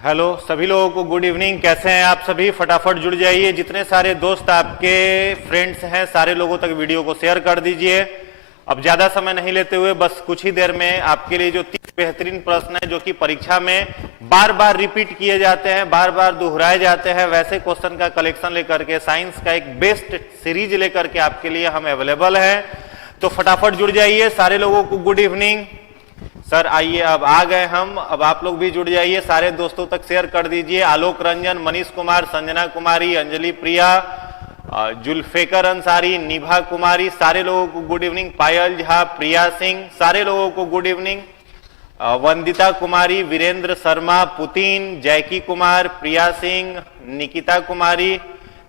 Hello सभी लोगों को गुड इवनिंग। कैसे हैं आप सभी? फटाफट जुड़ जाइए। जितने सारे दोस्त आपके फ्रेंड्स हैं सारे लोगों तक वीडियो को शेयर कर दीजिए। अब ज्यादा समय नहीं लेते हुए बस कुछ ही देर में आपके लिए जो 30 बेहतरीन प्रश्न है जो कि परीक्षा में बार बार रिपीट किए जाते हैं, बार बार दोहराए जाते हैं, वैसे क्वेश्चन का कलेक्शन लेकर के साइंस का एक बेस्ट सीरीज लेकर के आपके लिए हम अवेलेबल हैं। तो फटाफट जुड़ जाइए। सारे लोगों को गुड इवनिंग। सर आइए अब आ गए हम, अब आप लोग भी जुड़ जाइए, सारे दोस्तों तक शेयर कर दीजिए। आलोक रंजन, मनीष कुमार, संजना कुमारी, अंजलि प्रिया, जुल्फेकर अंसारी, निभा कुमारी, सारे लोगों को गुड इवनिंग। पायल झा, प्रिया सिंह, सारे लोगों को गुड इवनिंग। वंदिता कुमारी, वीरेंद्र शर्मा, पुतिन, जैकी कुमार, प्रिया सिंह, निकिता कुमारी।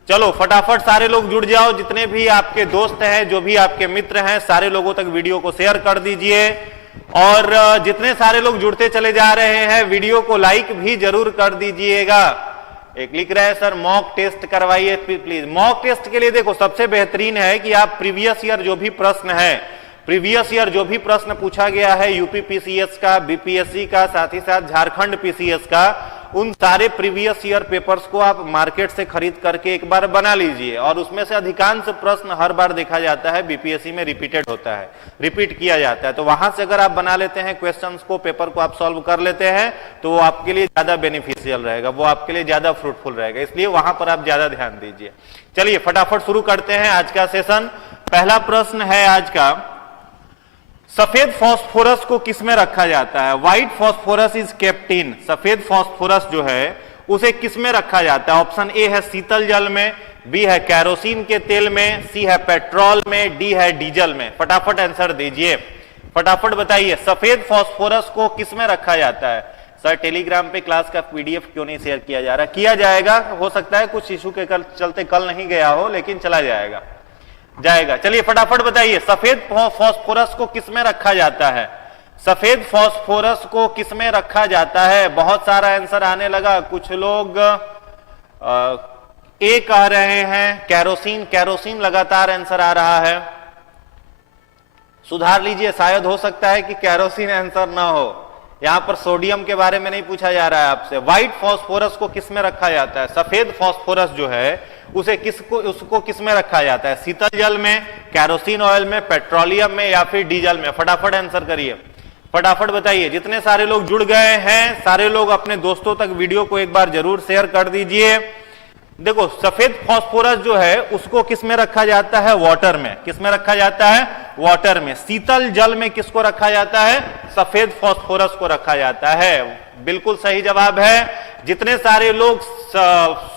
चलो फटाफट सारे लोग जुड़ जाओ। जितने भी आपके दोस्त हैं, जो भी आपके मित्र हैं, सारे लोगों तक वीडियो को शेयर कर दीजिए। और जितने सारे लोग जुड़ते चले जा रहे हैं वीडियो को लाइक भी जरूर कर दीजिएगा। एक लिख रहे हैं सर मॉक टेस्ट करवाइए प्लीज। मॉक टेस्ट के लिए देखो सबसे बेहतरीन है कि आप प्रीवियस ईयर जो भी प्रश्न है, प्रीवियस ईयर जो भी प्रश्न पूछा गया है यूपी पीसीएस का, बीपीएससी का, साथ ही साथ झारखंड पीसीएस का, उन सारे प्रीवियस ईयर पेपर्स को आप मार्केट से खरीद करके एक बार बना लीजिए। और उसमें से अधिकांश प्रश्न हर बार देखा जाता है बीपीएससी में रिपीटेड होता है, रिपीट किया जाता है। तो वहां से अगर आप बना लेते हैं क्वेश्चंस को, पेपर को आप सॉल्व कर लेते हैं तो वो आपके लिए ज्यादा बेनिफिशियल रहेगा, वो आपके लिए ज्यादा फ्रूटफुल रहेगा। इसलिए वहां पर आप ज्यादा ध्यान दीजिए। चलिए फटाफट शुरू करते हैं आज का सेशन। पहला प्रश्न है आज का, सफेद फास्फोरस को किसमें रखा जाता है? White phosphorus is kept in. सफेद फास्फोरस जो है उसे किसमें रखा जाता है? ऑप्शन ए है शीतल जल में, बी है कैरोसिन के तेल में, सी है पेट्रोल में, डी है डीजल में। फटाफट आंसर दीजिए, फटाफट बताइए सफेद फास्फोरस को किसमें रखा जाता है? सर टेलीग्राम पे क्लास का पीडीएफ क्यों नहीं शेयर किया जा रहा? किया जाएगा, हो सकता है कुछ इशू के चलते कल नहीं गया हो, लेकिन चला जाएगा। चलिए फटाफट बताइए सफेद फास्फोरस को किसमें रखा जाता है? सफेद फास्फोरस को किसमें रखा जाता है? बहुत सारा आंसर आने लगा। कुछ लोग ए कह रहे हैं, कैरोसिन, कैरोसिन लगातार आंसर आ रहा है। सुधार लीजिए, शायद हो सकता है कि कैरोसिन आंसर ना हो। यहां पर सोडियम के बारे में नहीं पूछा जा रहा है आपसे। व्हाइट फास्फोरस को किसमें रखा जाता है? सफेद फास्फोरस जो है उसे उसको किसमें रखा जाता है? शीतल जल में, कैरोसिन ऑयल में, पेट्रोलियम में या फिर डीजल में? फटाफट आंसर करिए, फटाफट बताइए। जितने सारे लोग जुड़ गए हैं सारे लोग अपने दोस्तों तक वीडियो को एक बार जरूर शेयर कर दीजिए। देखो सफेद फास्फोरस जो है उसको किसमें रखा जाता है? वाटर में। किसमें रखा जाता है? वाटर में। शीतल जल में किसको रखा जाता है? सफेद फास्फोरस को रखा जाता है। बिल्कुल सही जवाब है। जितने सारे लोग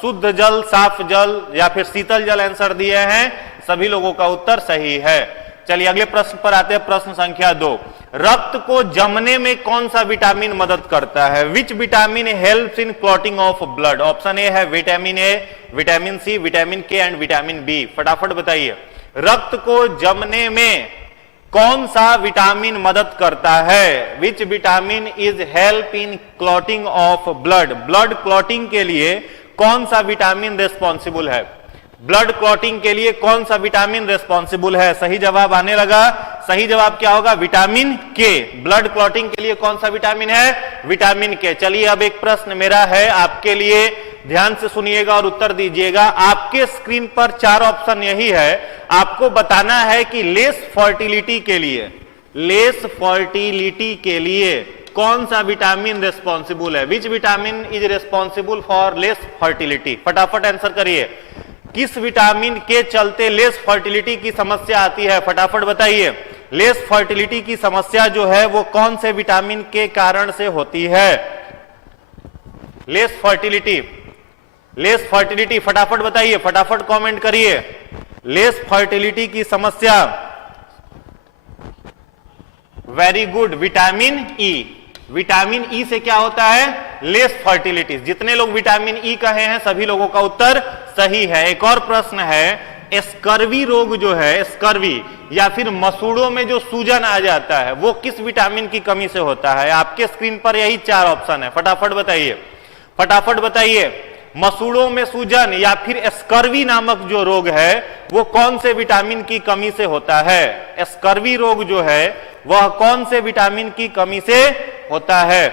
शुद्ध जल, साफ जल या फिर शीतल जल आंसर दिए हैं सभी लोगों का उत्तर सही है। चलिए अगले प्रश्न पर आते हैं। प्रश्न संख्या 2, रक्त को जमने में कौन सा विटामिन मदद करता है? Which vitamin helps in clotting of blood? Option A है vitamin A, vitamin C, vitamin K and vitamin B. फटाफट बताइए रक्त को जमने में कौन सा विटामिन मदद करता है? Which vitamin is help in clotting of blood? Blood clotting के लिए कौन सा विटामिन रेस्पॉन्सिबल है? ब्लड क्लॉटिंग के लिए कौन सा विटामिन रेस्पॉन्सिबल है? सही जवाब आने लगा। सही जवाब क्या होगा? विटामिन के। ब्लड क्लॉटिंग के लिए कौन सा विटामिन है? विटामिन के। चलिए अब एक प्रश्न मेरा है आपके लिए, ध्यान से सुनिएगा और उत्तर दीजिएगा। आपके स्क्रीन पर 4 ऑप्शन यही है, आपको बताना है कि लेस फर्टिलिटी के लिए, लेस फर्टिलिटी के लिए कौन सा विटामिन रेस्पॉन्सिबल है? Which vitamin is responsible for less fertility? फटाफट आंसर करिए। किस विटामिन के चलते लेस फर्टिलिटी की समस्या आती है? फटाफट बताइए। लेस फर्टिलिटी की समस्या जो है वो कौन से विटामिन के कारण से होती है? लेस फर्टिलिटी, लेस फर्टिलिटी, फटाफट बताइए, फटाफट कमेंट करिए। लेस फर्टिलिटी की समस्या, very good, vitamin E. Vitamin E से क्या होता है? Less fertility. जितने लोग विटामिन ई कहे हैं सभी लोगों का उत्तर सही है। एक और प्रश्न है, स्कर्वी रोग जो है, स्कर्वी या फिर मसूड़ों में जो सूजन आ जाता है वो किस विटामिन की कमी से होता है? आपके स्क्रीन पर यही 4 ऑप्शन है, फटाफट बताइए, फटाफट बताइए। मसूड़ों में सूजन या फिर स्कर्वी नामक जो रोग है वो कौन से विटामिन की कमी से होता है? स्कर्वी रोग जो है वह कौन से विटामिन की कमी से होता है?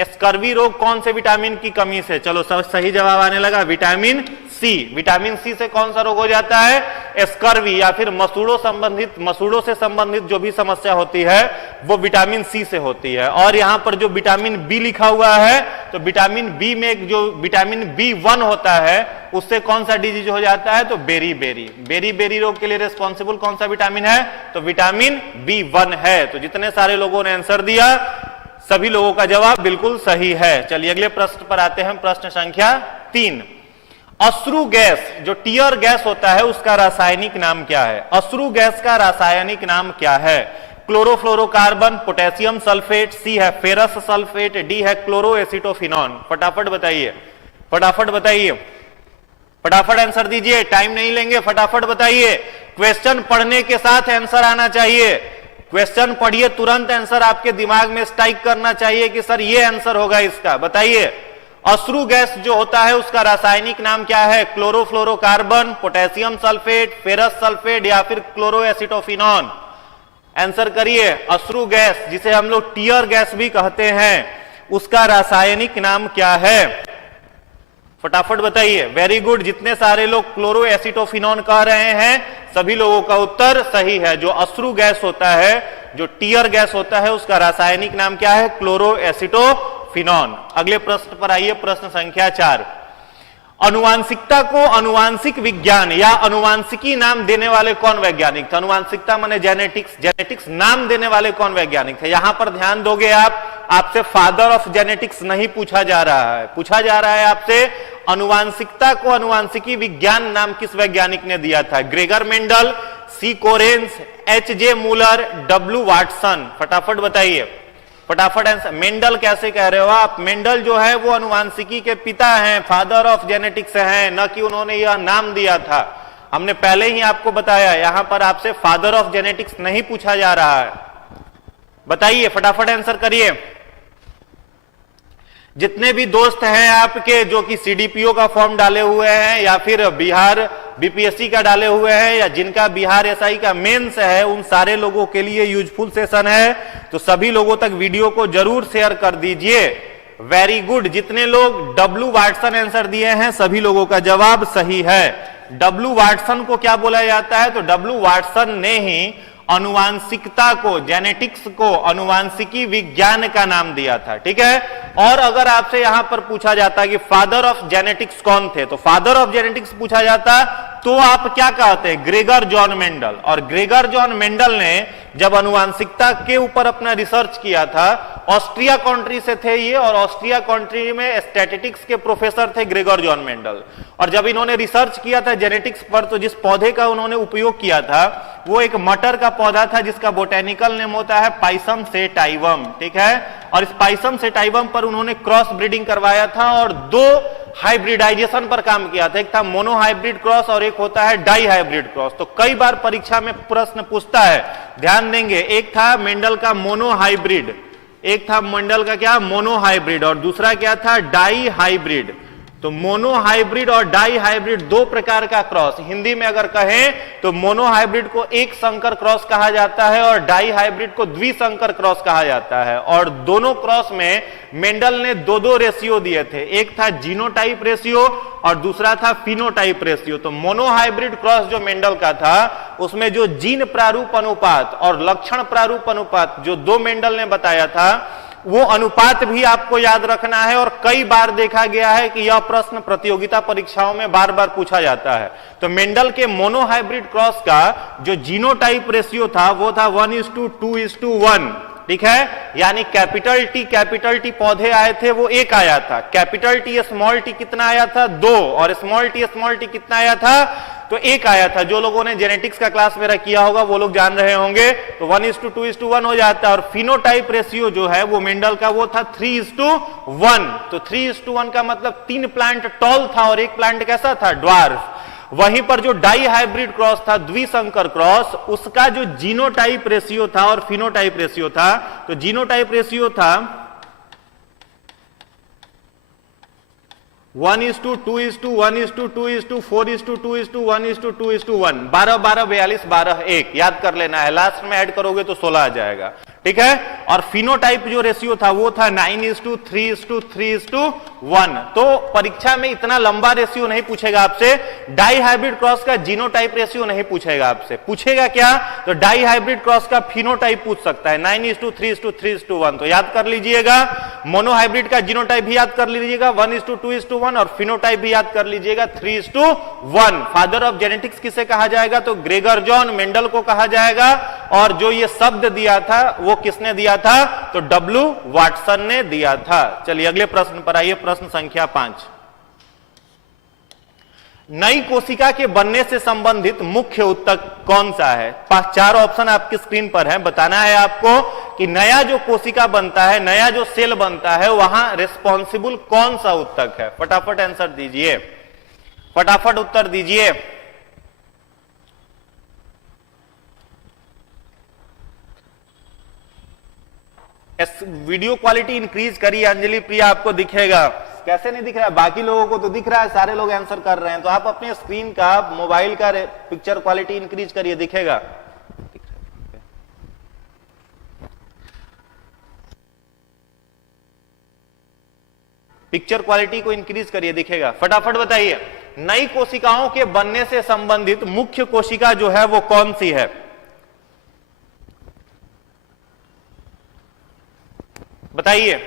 स्कर्वी रोग कौन से विटामिन की कमी से? चलो सब सही जवाब आने लगा, विटामिन सी। विटामिन सी से कौन सा रोग हो जाता है? स्कर्वी, या फिर मसूड़ों से संबंधित जो भी समस्या होती है वो विटामिन सी से होती है। और यहां पर जो विटामिन बी लिखा हुआ है, तो विटामिन बी में जो विटामिन B1 होता है उससे कौन सा डिजीज हो जाता है? तो बेरी रोग के लिए रिस्पॉन्सिबल कौन सा विटामिन है? तो विटामिन B1 है। तो जितने सारे लोगों ने आंसर दिया सभी लोगों का जवाब बिल्कुल सही है। चलिए अगले प्रश्न पर आते हैं, प्रश्न संख्या 3। अश्रु गैस, जो टीयर गैस होता है, उसका रासायनिक नाम क्या है? अश्रु गैस का रासायनिक नाम क्या है? क्लोरोफ्लोरोकार्बन, पोटेशियम सल्फेट, सी है फेरस सल्फेट, डी है क्लोरोएसिटोफिनॉन। फटाफट बताइए, फटाफट बताइए, फटाफट आंसर दीजिए, टाइम नहीं लेंगे, फटाफट बताइए। क्वेश्चन पढ़ने के साथ आंसर आना चाहिए। क्वेश्चन पढ़िए, तुरंत आंसर आपके दिमाग में स्ट्राइक करना चाहिए कि सर ये आंसर होगा इसका। बताइए, अश्रु गैस जो होता है उसका रासायनिक नाम क्या है? Chlorofluorocarbon, potassium sulphate, ferrous sulphate या फिर क्लोरोएसिटोफिनॉन? आंसर करिए। अश्रु गैस, जिसे हम लोग टीयर गैस भी कहते हैं, उसका रासायनिक नाम क्या है? फटाफट बताइए। वेरी गुड, जितने सारे लोग क्लोरोएसिटोफिनॉन कह रहे हैं सभी लोगों का उत्तर सही है। जो अश्रु गैस होता है, जो टीयर गैस होता है, उसका रासायनिक नाम क्या है? क्लोरोएसिटोफिनॉन। अगले प्रश्न पर आइए, प्रश्न संख्या 4। अनुवांशिकता को अनुवांशिक विज्ञान या अनुवांशिकी नाम देने वाले कौन वैज्ञानिक थे? अनुवांशिकता माने जेनेटिक्स नाम देने वाले कौन वैज्ञानिक थे? यहां पर ध्यान दोगे आप, आपसे फादर ऑफ जेनेटिक्स नहीं पूछा जा रहा है, पूछा जा रहा है आपसे अनुवांशिकता को अनुवांशिकी विज्ञान नाम किस वैज्ञानिक ने दिया था? Gregor Mendel, C Correns, H.J. Muller, W. Watson. फटाफट बताइए, फटाफट आंसर। मेंडल कैसे कह रहे हो आप? मेंडल जो है वो अनुवांशिकी के पिता हैं, फादर ऑफ जेनेटिक्स हैं, न कि उन्होंने यह नाम दिया था। हमने पहले ही आपको बताया, यहां पर आपसे फादर ऑफ जेनेटिक्स नहीं पूछा जा रहा है। बताइए, फटाफट आंसर करिए। जितने भी दोस्त हैं आपके जो कि सीडीपीओ का फॉर्म डाले हुए हैं या फिर बिहार बीपीएससी का डाले हुए हैं या जिनका बिहार एसआई का मेंस है, उन सारे लोगों के लिए यूजफुल सेशन है, तो सभी लोगों तक वीडियो को जरूर शेयर कर दीजिए। वेरी गुड, जितने लोग W. वाटसन आंसर दिए हैं सभी लोगों का जवाब सही है। W. वाटसन को क्या बोला जाता है? तो W. वाटसन ने ही अनुवांशिकता को, जेनेटिक्स को अनुवांशिकी विज्ञान का नाम दिया था। ठीक है। और अगर आपसे यहां पर पूछा जाता कि फादर ऑफ जेनेटिक्स कौन थे, तो फादर ऑफ जेनेटिक्स पूछा जाता तो आप क्या कहते हैं? Gregor John Mendel. और ग्रेगर जॉन मेंडल ने जब अनुवांशिकता के ऊपर अपना रिसर्च किया था, ऑस्ट्रिया कंट्री से थे ये, और ऑस्ट्रिया कंट्री में स्टैटिस्टिक्स के प्रोफेसर थे ग्रेगर जॉन मेंडल। और जब इन्होंने रिसर्च किया था जेनेटिक्स पर, तो जिस पौधे का उन्होंने उपयोग किया था वो एक मटर का पौधा था जिसका बोटेनिकल नेम होता है पाइसम सेटाइवम। ठीक है। और इस पाइसम सेटाइवम पर उन्होंने क्रॉस ब्रीडिंग करवाया था और 2 हाइब्रिडाइजेशन पर काम किया था। एक था मोनो हाइब्रिड क्रॉस और एक होता है डाई हाइब्रिड क्रॉस। तो कई बार परीक्षा में प्रश्न पूछता है, ध्यान देंगे। एक था मेंडल का मोनो हाइब्रिड, एक था मेंडल का क्या? मोनो हाइब्रिड, और दूसरा क्या था? Dihybrid. तो मोनो हाइब्रिड और डाई हाइब्रिड 2 प्रकार का क्रॉस। हिंदी में अगर कहें तो मोनो हाइब्रिड को एक संकर क्रॉस कहा जाता है और डाई हाइब्रिड को द्विसंकर क्रॉस कहा जाता है। और दोनों क्रॉस में मेंडल ने 2-2 रेशियो दिए थे, एक था जीनोटाइप रेशियो और दूसरा था फिनोटाइप रेशियो। तो मोनो हाइब्रिड क्रॉस जो मेंडल का था, उसमें जो जीन प्रारूप अनुपात और लक्षण प्रारूप अनुपात जो 2 मेंडल ने बताया था, वो अनुपात भी आपको याद रखना है। और कई बार देखा गया है कि यह प्रश्न प्रतियोगिता परीक्षाओं में बार बार पूछा जाता है। तो मेंडल के मोनो हाइब्रिड क्रॉस का जो जीनोटाइप रेशियो था वो था 1:2:1। ठीक है। यानी कैपिटल टी पौधे आए थे वो 1 आया था, कैपिटल टी स्मॉल टी कितना आया था? 2, और स्मॉल टी कितना आया था? तो 1 आया था। जो लोगों ने जेनेटिक्स का क्लास मेरा किया होगा वो लोग जान रहे होंगे। तो 1:2:1 हो जाता है। और फिनोटाइप रेशियो जो है वो मेंडल का वो था 3:1। तो 3:1 का मतलब 3 प्लांट टॉल था और 1 प्लांट कैसा था? ड्वार्फ। वहीं पर जो डाई हाइब्रिड क्रॉस था, द्विसंकर क्रॉस, उसका जो जीनोटाइप रेशियो था और फिनोटाइप रेशियो था, तो जीनोटाइप रेशियो था 1:2:1:4:2:1:2:1, 12-12 42 12 1। याद कर लेना है, लास्ट में ऐड करोगे तो 16 आ जाएगा। ठीक है। और फिनोटाइप जो रेशियो था वो था 9:3:3:1। तो परीक्षा में इतना लंबा रेशियो नहीं पूछेगा आपसे। डाई हाइब्रिड क्रॉस का जीनोटाइप रेशियो नहीं पूछेगा आपसे। पूछेगा क्या? तो डाई हाइब्रिड क्रॉस का फिनोटाइप पूछ सकता है 9:3:3:1। तो याद कर लीजिएगा। मोनोहाइब्रिड का जीनोटाइप भी याद कर लीजिएगा 1:2:1 और फिनोटाइप भी याद कर लीजिएगा 3:1। फादर ऑफ जेनेटिक्स किसे कहा जाएगा? तो ग्रेगर जॉन मेंडल को कहा जाएगा। और जो ये शब्द दिया था वो किसने दिया था? तो W वाटसन ने दिया था। चलिए अगले प्रश्न पर आइए। प्रश्न संख्या 5। नई कोशिका के बनने से संबंधित मुख्य ऊतक कौन सा है? 4 ऑप्शन आपकी स्क्रीन पर है। बताना है आपको कि नया जो कोशिका बनता है, नया जो सेल बनता है, वहां रिस्पॉन्सिबल कौन सा ऊतक है? फटाफट आंसर दीजिए, फटाफट उत्तर दीजिए। वीडियो क्वालिटी इंक्रीज करिए अंजलि प्रिया, आपको दिखेगा। कैसे नहीं दिख रहा है? बाकी लोगों को तो दिख रहा है, सारे लोग आंसर कर रहे हैं। तो आप अपने स्क्रीन का, मोबाइल का पिक्चर क्वालिटी इंक्रीज करिए, दिखेगा। पिक्चर क्वालिटी को इंक्रीज करिए, दिखेगा। फटाफट बताइए, नई कोशिकाओं के बनने से संबंधित मुख्य कोशिका जो है वो कौन सी है? बताइए।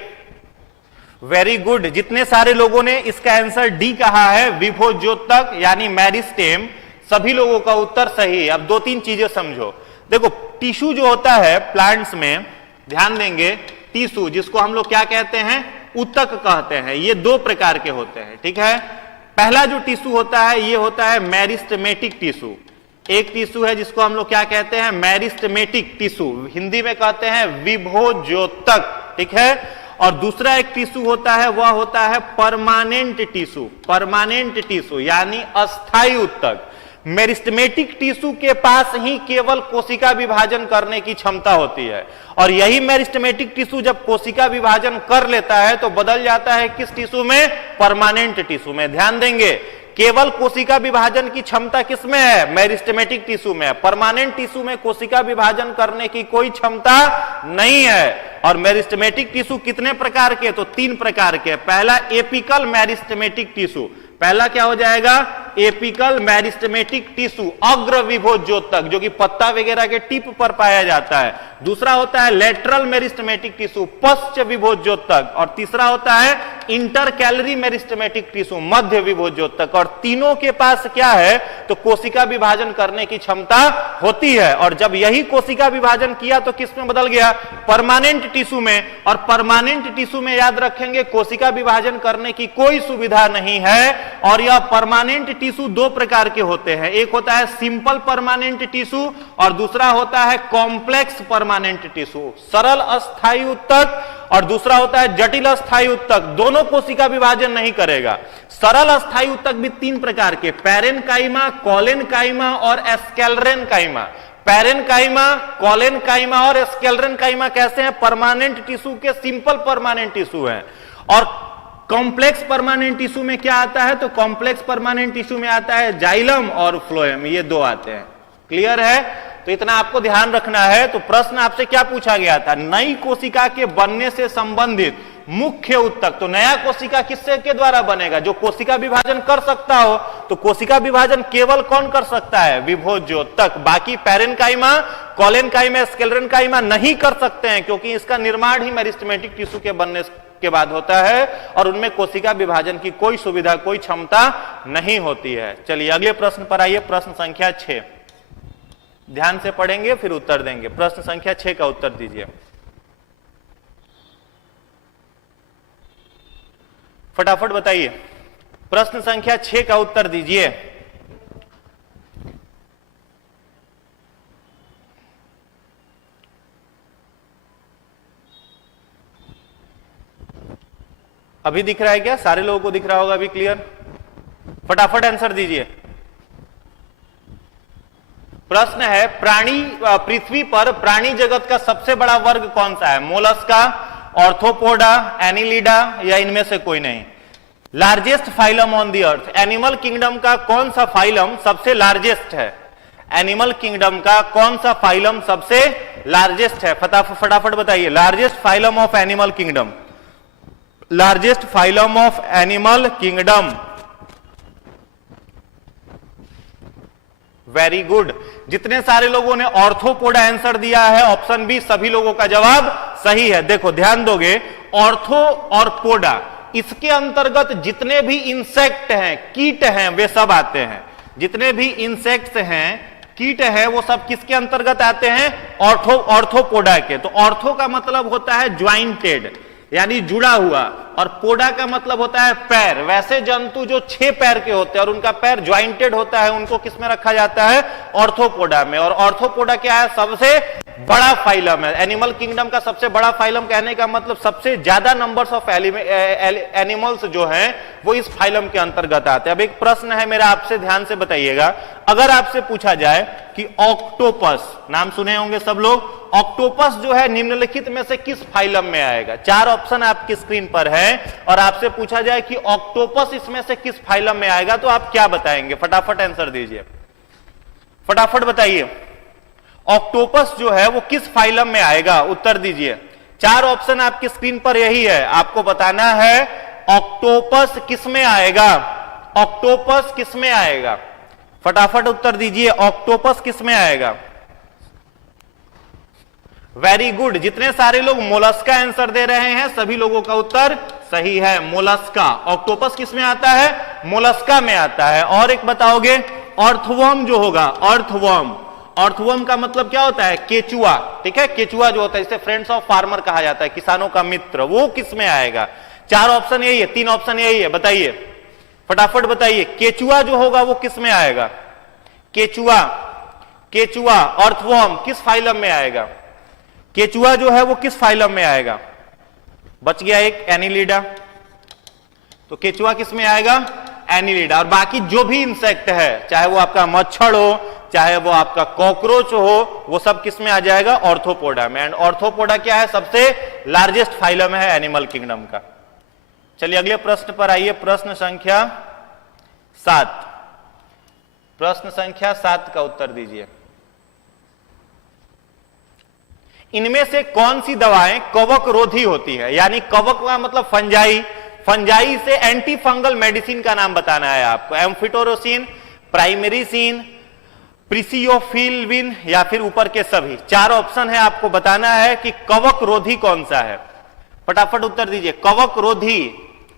Very good. जितने सारे लोगों ने इसका आंसर डी कहा है, विभोज्योतक यानी मेरिस्टेम, सभी लोगों का उत्तर सही है। अब 2-3 चीजें समझो। देखो, टिश्यू जो होता है प्लांट्स में, ध्यान देंगे, टिश्यू जिसको हम लोग क्या कहते हैं? ऊतक कहते हैं। ये 2 प्रकार के होते हैं, ठीक है। पहला जो टिश्यू होता है ये होता है मेरिस्टेमेटिक टिश्यू। एक टिश्यू है जिसको हम लोग क्या कहते हैं? मेरिस्टेमेटिक टिश्यू, हिंदी में कहते हैं विभोज्योतक, ठीक है। और दूसरा एक टिश्यू होता है, वह होता है परमानेंट टिश्यू। परमानेंट टिश्यू यानी अस्थायी ऊतक। मेरिस्टेमेटिक टिश्यू के पास ही केवल कोशिका विभाजन करने की क्षमता होती है, और यही मेरिस्टेमेटिक टिश्यू जब कोशिका विभाजन कर लेता है तो बदल जाता है किस टिश्यू में? परमानेंट टिश्यू में। ध्यान देंगे, केवल कोशिका विभाजन की क्षमता किसमें है? मेरिस्टेमेटिक टिश्यू में। परमानेंट टिश्यू में कोशिका विभाजन करने की कोई क्षमता नहीं है। और मेरिस्टेमेटिक टिश्यू कितने प्रकार के? तो 3 प्रकार के। पहला एपिकल मेरिस्टेमेटिक टिश्यू, पहला क्या हो जाएगा? एपिकल मेरिस्टेमेटिक टिश्यू, अग्र विभोज्योतक, जो कि पत्ता वगैरह के टिप पर पाया जाता है। दूसरा होता है लेटरल मेरिस्टेमेटिक टिश्यू, पश्च विभोज्योतक। और तीसरा होता है इंटरकैलरी मेरिस्टेमेटिक टिश्यू, मध्य विभोज्योतक। और तीनों के पास क्या है? तो कोशिका विभाजन करने की क्षमता होती है। और जब यही कोशिका विभाजन किया तो किस में बदल गया? परमानेंट टिश्यू में। और परमानेंट टिश्यू में याद रखेंगे कोशिका विभाजन करने की कोई सुविधा नहीं है। और यह परमानेंट टिश्यू 2 प्रकार के होते हैं। एक होता है सिंपल परमानेंट टिश्यू और दूसरा होता है कॉम्प्लेक्स परमानेंट टिश्यू, सरल अस्थायी ऊतक। और दूसरा होता है जटिल अस्थायी ऊतक। दोनों कोशिका विभाजन नहीं करेगा। सरल अस्थायी ऊतक भी 3 प्रकार के, पैरेनकाइमा, कोलेनकाइमा और स्क्लेरेनकाइमा। पैरेनकाइमा, कोलेनकाइमा और स्क्लेरेनकाइमा कैसे हैं? परमानेंट टिश्यू के सिंपल परमानेंट टिश्यू हैं। और कॉम्प्लेक्स परमानेंट टिश्यू में क्या आता है? तो कॉम्प्लेक्स परमानेंट टिश्यू में आता है जाइलम और फ्लोएम, ये 2 आते हैं। क्लियर है? तो इतना आपको ध्यान रखना है। तो प्रश्न आपसे क्या पूछा गया था? नई कोशिका के बनने से संबंधित मुख्य ऊतक। तो नया कोशिका किससे के द्वारा बनेगा? जो कोशिका विभाजन कर सकता हो। तो कोशिका विभाजन केवल कौन कर सकता है? विभोज्योतक। बाकी पैरेनकाइमा, कोलेनकाइमा, स्क्लेरेनकाइमा नहीं कर सकते हैं, क्योंकि इसका निर्माण ही मेरिस्टेमेटिक टिश्यू के बनने के बाद होता है और उनमें कोशिका विभाजन की कोई सुविधा, कोई क्षमता नहीं होती है। चलिए अगले प्रश्न पर आइए। प्रश्न संख्या 6, ध्यान से पढ़ेंगे फिर उत्तर देंगे। प्रश्न संख्या 6 का उत्तर दीजिए, फटाफट बताइए। प्रश्न संख्या 6 का उत्तर दीजिए। अभी दिख रहा है क्या? सारे लोगों को दिख रहा होगा अभी क्लियर? फटाफट आंसर दीजिए। प्रश्न है, पृथ्वी पर प्राणी जगत का सबसे बड़ा वर्ग कौन सा है? मोलस्का, ऑर्थोपोडा, एनिलिडा या इनमें से कोई नहीं? Largest phylum on the earth, animal kingdom का कौन सा फाइलम सबसे लार्जेस्ट है? एनिमल किंगडम का कौन सा फाइलम सबसे लार्जेस्ट है? फटाफट बताइए। Largest phylum of animal kingdom, largest phylum of animal kingdom. Very good. जितने सारे लोगों ने ऑर्थोपोडा आंसर दिया है ऑप्शन बी, सभी लोगों का जवाब सही है। देखो ध्यान दोगे, ऑर्थो और पोडा, इसके अंतर्गत जितने भी इंसेक्ट हैं, कीट हैं, वे सब आते हैं। जितने भी इंसेक्ट्स हैं, कीट है, वो सब किसके अंतर्गत आते हैं? ऑर्थोपोडा के। तो ऑर्थो का मतलब होता है ज्वाइंटेड, यानी जुड़ा हुआ, और पोडा का मतलब होता है पैर। वैसे जंतु जो 6 पैर के होते हैं और उनका पैर ज्वाइंटेड होता है, उनको किस में रखा जाता है? ऑर्थोपोडा में। और ऑर्थोपोडा क्या है? सबसे बड़ा फाइलम है। एनिमल किंगडम का सबसे बड़ा फाइलम कहने का मतलब सबसे ज्यादा नंबर्स ऑफ एनिमल्स जो हैं वो इस फाइलम के अंतर्गत आते हैं। अब एक प्रश्न है मेरा आपसे, ध्यान से बताइएगा। अगर आपसे पूछा जाए कि ऑक्टोपस, नाम सुने होंगे सब लोग, ऑक्टोपस जो है निम्नलिखित में से किस फाइलम में आएगा? 4 ऑप्शन आपकी स्क्रीन पर है और आपसे पूछा जाए कि ऑक्टोपस इसमें से किस फाइलम में आएगा, तो आप क्या बताएंगे? फटाफट आंसर दीजिए, फटाफट बताइए। ऑक्टोपस जो है वो किस फाइलम में आएगा? उत्तर दीजिए। 4 ऑप्शन आपकी स्क्रीन पर यही है, आपको बताना है ऑक्टोपस किस में आएगा। ऑक्टोपस किस में आएगा? फटाफट उत्तर दीजिए, ऑक्टोपस किस में आएगा? Very good. जितने सारे लोग मोलस्का आंसर दे रहे हैं, सभी लोगों का उत्तर सही है, मोलस्का। ऑक्टोपस किस में आता है? मोलस्का में आता है। और एक बताओगे, अर्थवर्म जो होगा, अर्थवर्म, अर्थवर्म का मतलब क्या होता है? केचुआ, ठीक है, केचुआ जो होता है, इसे फ्रेंड्स ऑफ फार्मर कहा जाता है, किसानों का मित्र, वो किस में आएगा? 4 ऑप्शन यही है, 3 ऑप्शन यही है, बताइए, फटाफट बताइए। केचुआ जो होगा वो किस में आएगा? केचुआ, केचुआ, अर्थवर्म किस फाइलम में आएगा? केचुआ जो है वो किस फाइलम में आएगा? बच गया एक, एनिलिडा। तो केचुआ किस में आएगा? एनिलिडा। और बाकी जो भी इंसेक्ट है, चाहे वो आपका मच्छर हो, चाहे वो आपका कॉकरोच हो, वो सब किस में आ जाएगा? ऑर्थोपोडा में। एंड ऑर्थोपोडा क्या है? सबसे लार्जेस्ट फाइलम है एनिमल किंगडम का। चलिए अगले प्रश्न पर आइए, प्रश्न संख्या 7। प्रश्न संख्या 7 का उत्तर दीजिए। इनमें से कौन सी दवाएं कवक रोधी होती है? यानी कवक का मतलब फंजाई, फंजाई से एंटी फंगल मेडिसिन का नाम बताना है आपको। एम्फिटोरोसिन, प्राइमेरिसिन, प्रिसियोफिलविन या फिर ऊपर के सभी। 4 ऑप्शन है, आपको बताना है कि कवक रोधी कौन सा है। फटाफट उत्तर दीजिए। कवक रोधी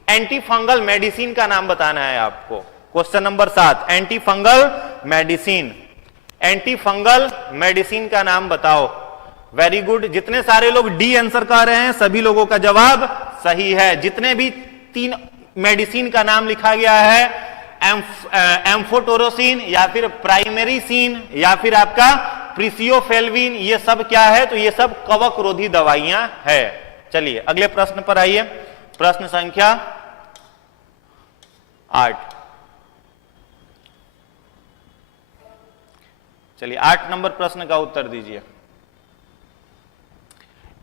एंटी फंगल मेडिसिन का नाम बताना है आपको। Question number 7, anti fungal medicine, anti fungal medicine का नाम बताओ। Very good. जितने सारे लोग डी आंसर कर रहे हैं, सभी लोगों का जवाब सही है। जितने भी 3 मेडिसिन का नाम लिखा गया है, एम्फोटोरोसिन या फिर प्राइमेरिसिन या फिर आपका प्रिसियोफेल्विन, ये सब क्या है? तो ये सब कवक रोधी दवाइयां है। चलिए अगले प्रश्न पर आइए, प्रश्न संख्या 8। चलिए 8 नंबर प्रश्न का उत्तर दीजिए।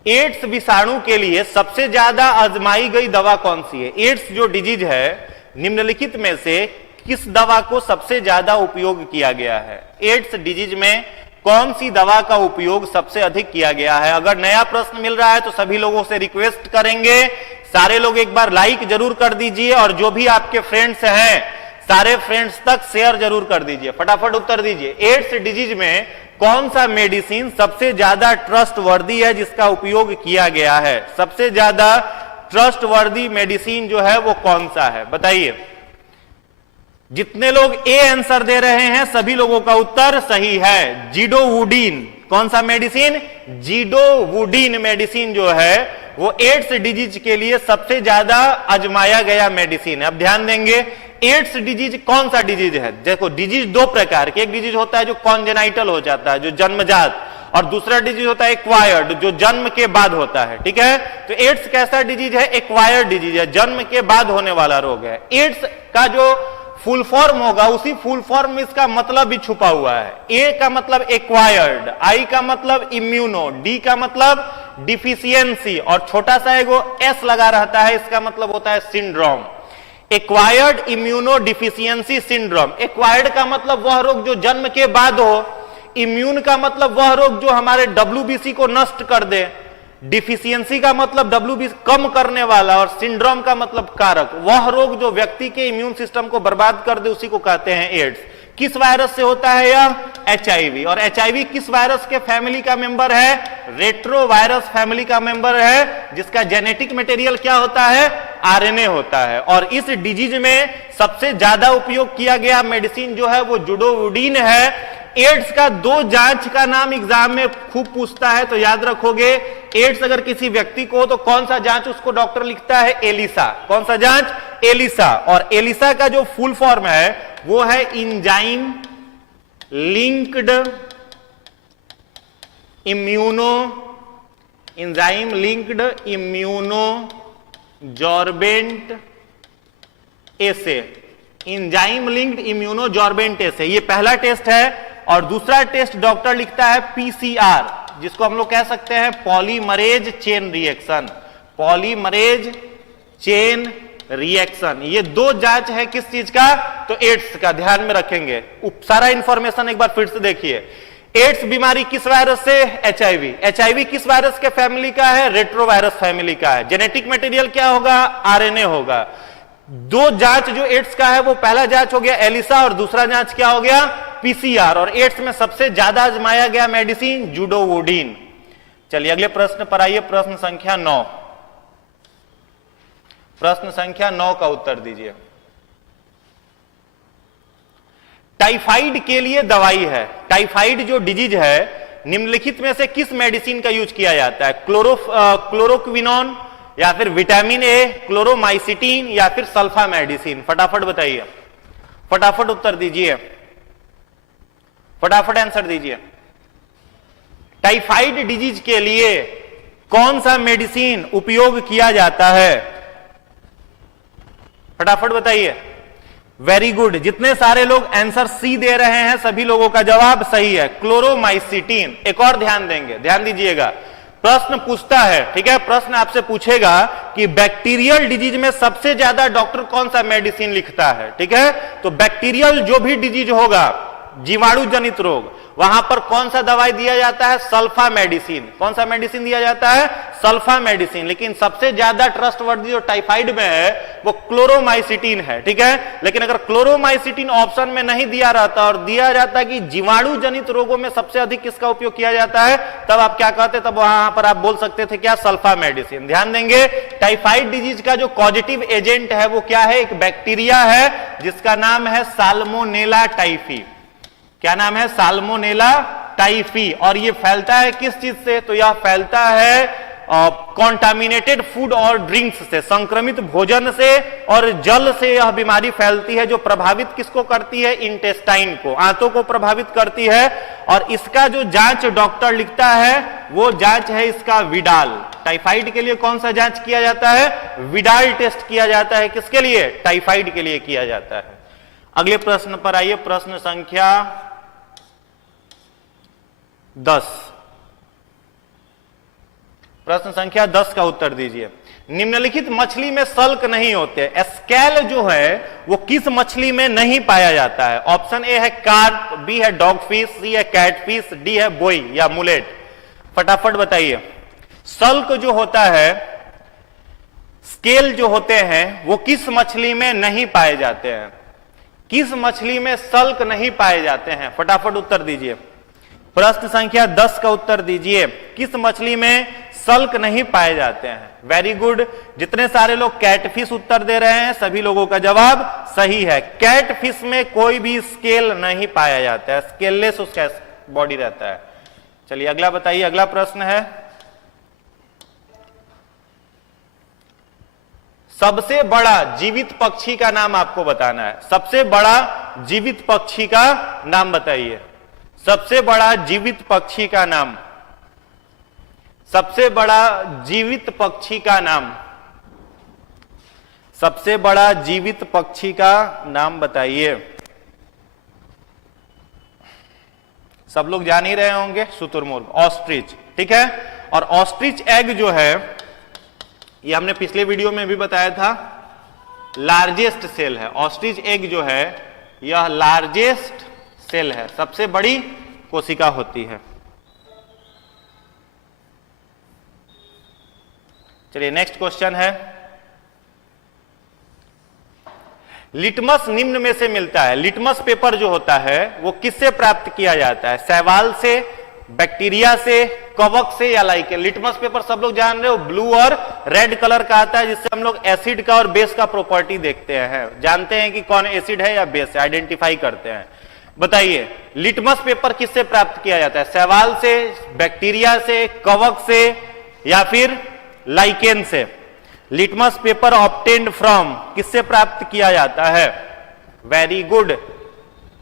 एड्स विषाणु के लिए सबसे ज्यादा आजमाई गई दवा कौन सी है? एड्स जो डिजीज है, निम्नलिखित में से किस दवा को सबसे ज्यादा उपयोग किया गया है? एड्स डिजीज में कौन सी दवा का उपयोग सबसे अधिक किया गया है? अगर नया प्रश्न मिल रहा है तो सभी लोगों से रिक्वेस्ट करेंगे, सारे लोग एक बार लाइक जरूर कर दीजिए और जो भी आपके फ्रेंड्स हैं, सारे फ्रेंड्स तक शेयर जरूर कर दीजिए। फटाफट उत्तर दीजिए। एड्स डिजीज में कौन सा मेडिसिन सबसे ज्यादा ट्रस्टवर्दी है जिसका उपयोग किया गया है? सबसे ज्यादा ट्रस्टवर्दी मेडिसिन जो है वो कौन सा है? बताइए। जितने लोग ए आंसर दे रहे हैं, सभी लोगों का उत्तर सही है। जीडोवुडीन, कौन सा मेडिसिन? जीडोवुडीन मेडिसिन जो है वो एड्स डिजीज के लिए सबसे ज्यादा आजमाया गया मेडिसिन है। अब ध्यान देंगे, एड्स डिजीज कौन सा डिजीज है? देखो, डिजीज 2 प्रकार के, एक डिजीज होता है जो कॉन्जेनाइटल हो जाता है, जो जन्मजात, और दूसरा डिजीज होता है एक्वायर्ड, जो जन्म के बाद होता है। ठीक है, तो एड्स कैसा डिजीज है? एक्वायर्ड डिजीज है, जन्म के बाद होने वाला रोग है। एड्स का जो फुल फॉर्म होगा, उसी फुल फॉर्म में इसका मतलब भी छुपा हुआ है। ए का मतलब एक्वायर्ड, आई का मतलब इम्यूनो, डी का मतलब डिफिशियंसी, और छोटा सा एगो एस लगा रहता है, इसका मतलब होता है syndrome. Acquired immuno deficiency syndrome. Acquired का मतलब वह रोग जो जन्म के बाद हो, इम्यून का मतलब वह रोग जो हमारे WBC को नष्ट कर दे, डिफिशियंसी का मतलब WBC कम करने वाला, और सिंड्रोम का मतलब कारक, वह रोग जो व्यक्ति के इम्यून सिस्टम को बर्बाद कर दे उसी को कहते हैं एड्स। किस वायरस से होता है यह? HIV। और HIV किस वायरस के फैमिली का मेंबर है? रेट्रो वायरस फैमिली का मेंबर है, जिसका जेनेटिक मटेरियल क्या होता है? RNA होता है। और इस डिजीज में सबसे ज्यादा उपयोग किया गया मेडिसिन जो है वो जुडोवुडीन है। एड्स का 2 जांच का नाम एग्जाम में खूब पूछता है, तो याद रखोगे एड्स अगर किसी व्यक्ति को हो तो कौन सा जांच उसको डॉक्टर लिखता है? एलिसा। कौन सा जांच? एलिसा। और एलिसा का जो फुल फॉर्म है वो है इंजाइम लिंक्ड इम्यूनो जॉर्बेंट एसे। इंजाइम लिंक्ड इम्यूनो जॉर्बेंट एसे, ये पहला टेस्ट है। और दूसरा टेस्ट डॉक्टर लिखता है PCR, जिसको हम लोग कह सकते हैं polymerase chain reaction. Polymerase chain reaction, ये 2 जांच है किस चीज का? तो एड्स का। ध्यान में रखेंगे, सारा इंफॉर्मेशन एक बार फिर से देखिए। एड्स बीमारी किस वायरस से? HIV। HIV किस वायरस के फैमिली का है? रेट्रोवायरस फैमिली का है। जेनेटिक मटेरियल क्या होगा? RNA होगा। 2 जांच जो एड्स का है वो पहला जांच हो गया एलिसा, और दूसरा जांच क्या हो गया? PCR। और एड्स में सबसे ज्यादा आजमाया गया मेडिसिन जुडोवुडीन। चलिए अगले प्रश्न पर आइए, प्रश्न संख्या 9। प्रश्न संख्या 9 का उत्तर दीजिए। टाइफाइड के लिए दवाई है। टाइफाइड जो डिजीज है, निम्नलिखित में से किस मेडिसिन का यूज किया जाता है? क्लोरोक्विनोन, या फिर विटामिन ए, क्लोरोमाइसिटीन, या फिर सल्फा मेडिसिन? फटाफट बताइए, फटाफट उत्तर दीजिए, फटाफट आंसर दीजिए। टाइफाइड डिजीज के लिए कौन सा मेडिसिन उपयोग किया जाता है? फटाफट बताइए। वेरी गुड, जितने सारे लोग आंसर सी दे रहे हैं सभी लोगों का जवाब सही है, क्लोरोमाइसिटीन। एक और ध्यान देंगे, ध्यान दीजिएगा। प्रश्न पूछता है, ठीक है, प्रश्न आपसे पूछेगा कि बैक्टीरियल डिजीज में सबसे ज्यादा डॉक्टर कौन सा मेडिसिन लिखता है, ठीक है? तो बैक्टीरियल जो भी डिजीज होगा, जीवाणु जनित रोग, वहां पर कौन सा दवाई दिया जाता है? Sulfa medicine. कौन सा मेडिसिन दिया जाता है? Sulfa medicine. लेकिन सबसे ज्यादा ट्रस्टवर्दी जो टाइफाइड में है वो क्लोरोमाइसिटीन है, ठीक है? लेकिन अगर क्लोरोमाइसिटीन ऑप्शन में नहीं दिया रहता और दिया जाता कि जीवाणु जनित रोगों में सबसे अधिक किसका उपयोग किया जाता है, तब आप क्या कहते? तब वहां पर आप बोल सकते थे क्या? Sulfa medicine. ध्यान देंगे, टाइफाइड डिजीज का जो पॉजिटिव एजेंट है वो क्या है? एक बैक्टीरिया है जिसका नाम है साल्मोनेला टाइफी। क्या नाम है? Salmonella typhi. और ये फैलता है किस चीज से? तो यह फैलता है कॉन्टामिनेटेड फूड और ड्रिंक्स से, संक्रमित भोजन से और जल से यह बीमारी फैलती है, जो प्रभावित किसको करती है? इंटेस्टाइन को, आंतों को प्रभावित करती है। और इसका जो जांच डॉक्टर लिखता है वो जांच है इसका विडाल। टाइफाइड के लिए कौन सा जांच किया जाता है? विडाल टेस्ट किया जाता है। किसके लिए? टाइफाइड के लिए किया जाता है। अगले प्रश्न पर आइए, प्रश्न संख्या 10। प्रश्न संख्या 10 का उत्तर दीजिए। निम्नलिखित मछली में सल्क नहीं होते। स्केल जो है वो किस मछली में नहीं पाया जाता है? ऑप्शन ए है कार्प, बी है डॉगफिश, सी है कैटफिश, डी है बोई या मुलेट। फटाफट बताइए। सल्क जो होता है, स्केल जो होते हैं वो किस मछली में नहीं पाए जाते हैं? किस मछली में सल्क नहीं पाए जाते हैं? फटाफट उत्तर दीजिए। प्रश्न संख्या 10 का उत्तर दीजिए। किस मछली में सल्क नहीं पाए जाते हैं? वेरी गुड, जितने सारे लोग कैटफिश उत्तर दे रहे हैं सभी लोगों का जवाब सही है। कैटफिश में कोई भी स्केल नहीं पाया जाता है, स्केललेस उसका बॉडी रहता है। चलिए अगला बताइए। अगला प्रश्न है, सबसे बड़ा जीवित पक्षी का नाम आपको बताना है। सबसे बड़ा जीवित पक्षी का नाम बताइए। सबसे बड़ा जीवित पक्षी का नाम, सबसे बड़ा जीवित पक्षी का नाम, सबसे बड़ा जीवित पक्षी का नाम बताइए। सब लोग जान ही रहे होंगे, शुतुरमुर्ग, ऑस्ट्रिच, ठीक है। और ऑस्ट्रिच एग जो है, ये हमने पिछले वीडियो में भी बताया था, लार्जेस्ट सेल है। ऑस्ट्रिच एग जो है यह लार्जेस्ट सेल है, सबसे बड़ी कोशिका होती है। चलिए नेक्स्ट क्वेश्चन है, लिटमस निम्न में से मिलता है। लिटमस पेपर जो होता है वो किससे प्राप्त किया जाता है? शैवाल से, बैक्टीरिया से, कवक से या लाइकेन? लिटमस पेपर सब लोग जान रहे हो ब्लू और रेड कलर का आता है, जिससे हम लोग एसिड का और बेस का प्रॉपर्टी देखते हैं, जानते हैं कि कौन एसिड है या बेस है, आइडेंटिफाई करते हैं। बताइए लिटमस पेपर किससे प्राप्त किया जाता है? शैवाल से, बैक्टीरिया से, कवक से या फिर लाइकेन से? लिटमस पेपर ऑब्टेन्ड फ्रॉम किससे प्राप्त किया जाता है? वेरी गुड,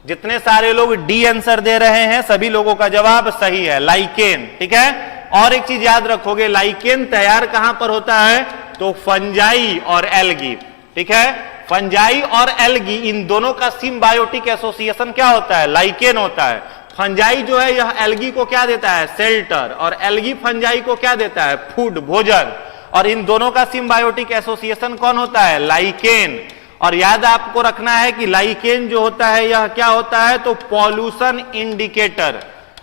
जितने सारे लोग डी आंसर दे रहे हैं सभी लोगों का जवाब सही है, लाइकेन। ठीक है, और एक चीज याद रखोगे, लाइकेन तैयार कहां पर होता है? तो फंजाई और एल्गी। ठीक है, फंजाई और एल्गी इन दोनों का सिम्बायोटिक एसोसिएशन क्या होता है? लाइकेन होता है। फंजाई जो है यह एल्गी को क्या देता है? शेल्टर, और एल्गी फंजाई को क्या देता है? फूड, भोजन। और इन दोनों का सिम्बायोटिक एसोसिएशन कौन होता है? लाइकेन। और याद आपको रखना है कि लाइकेन जो होता है यह क्या होता है? तो पॉल्यूशन इंडिकेटर।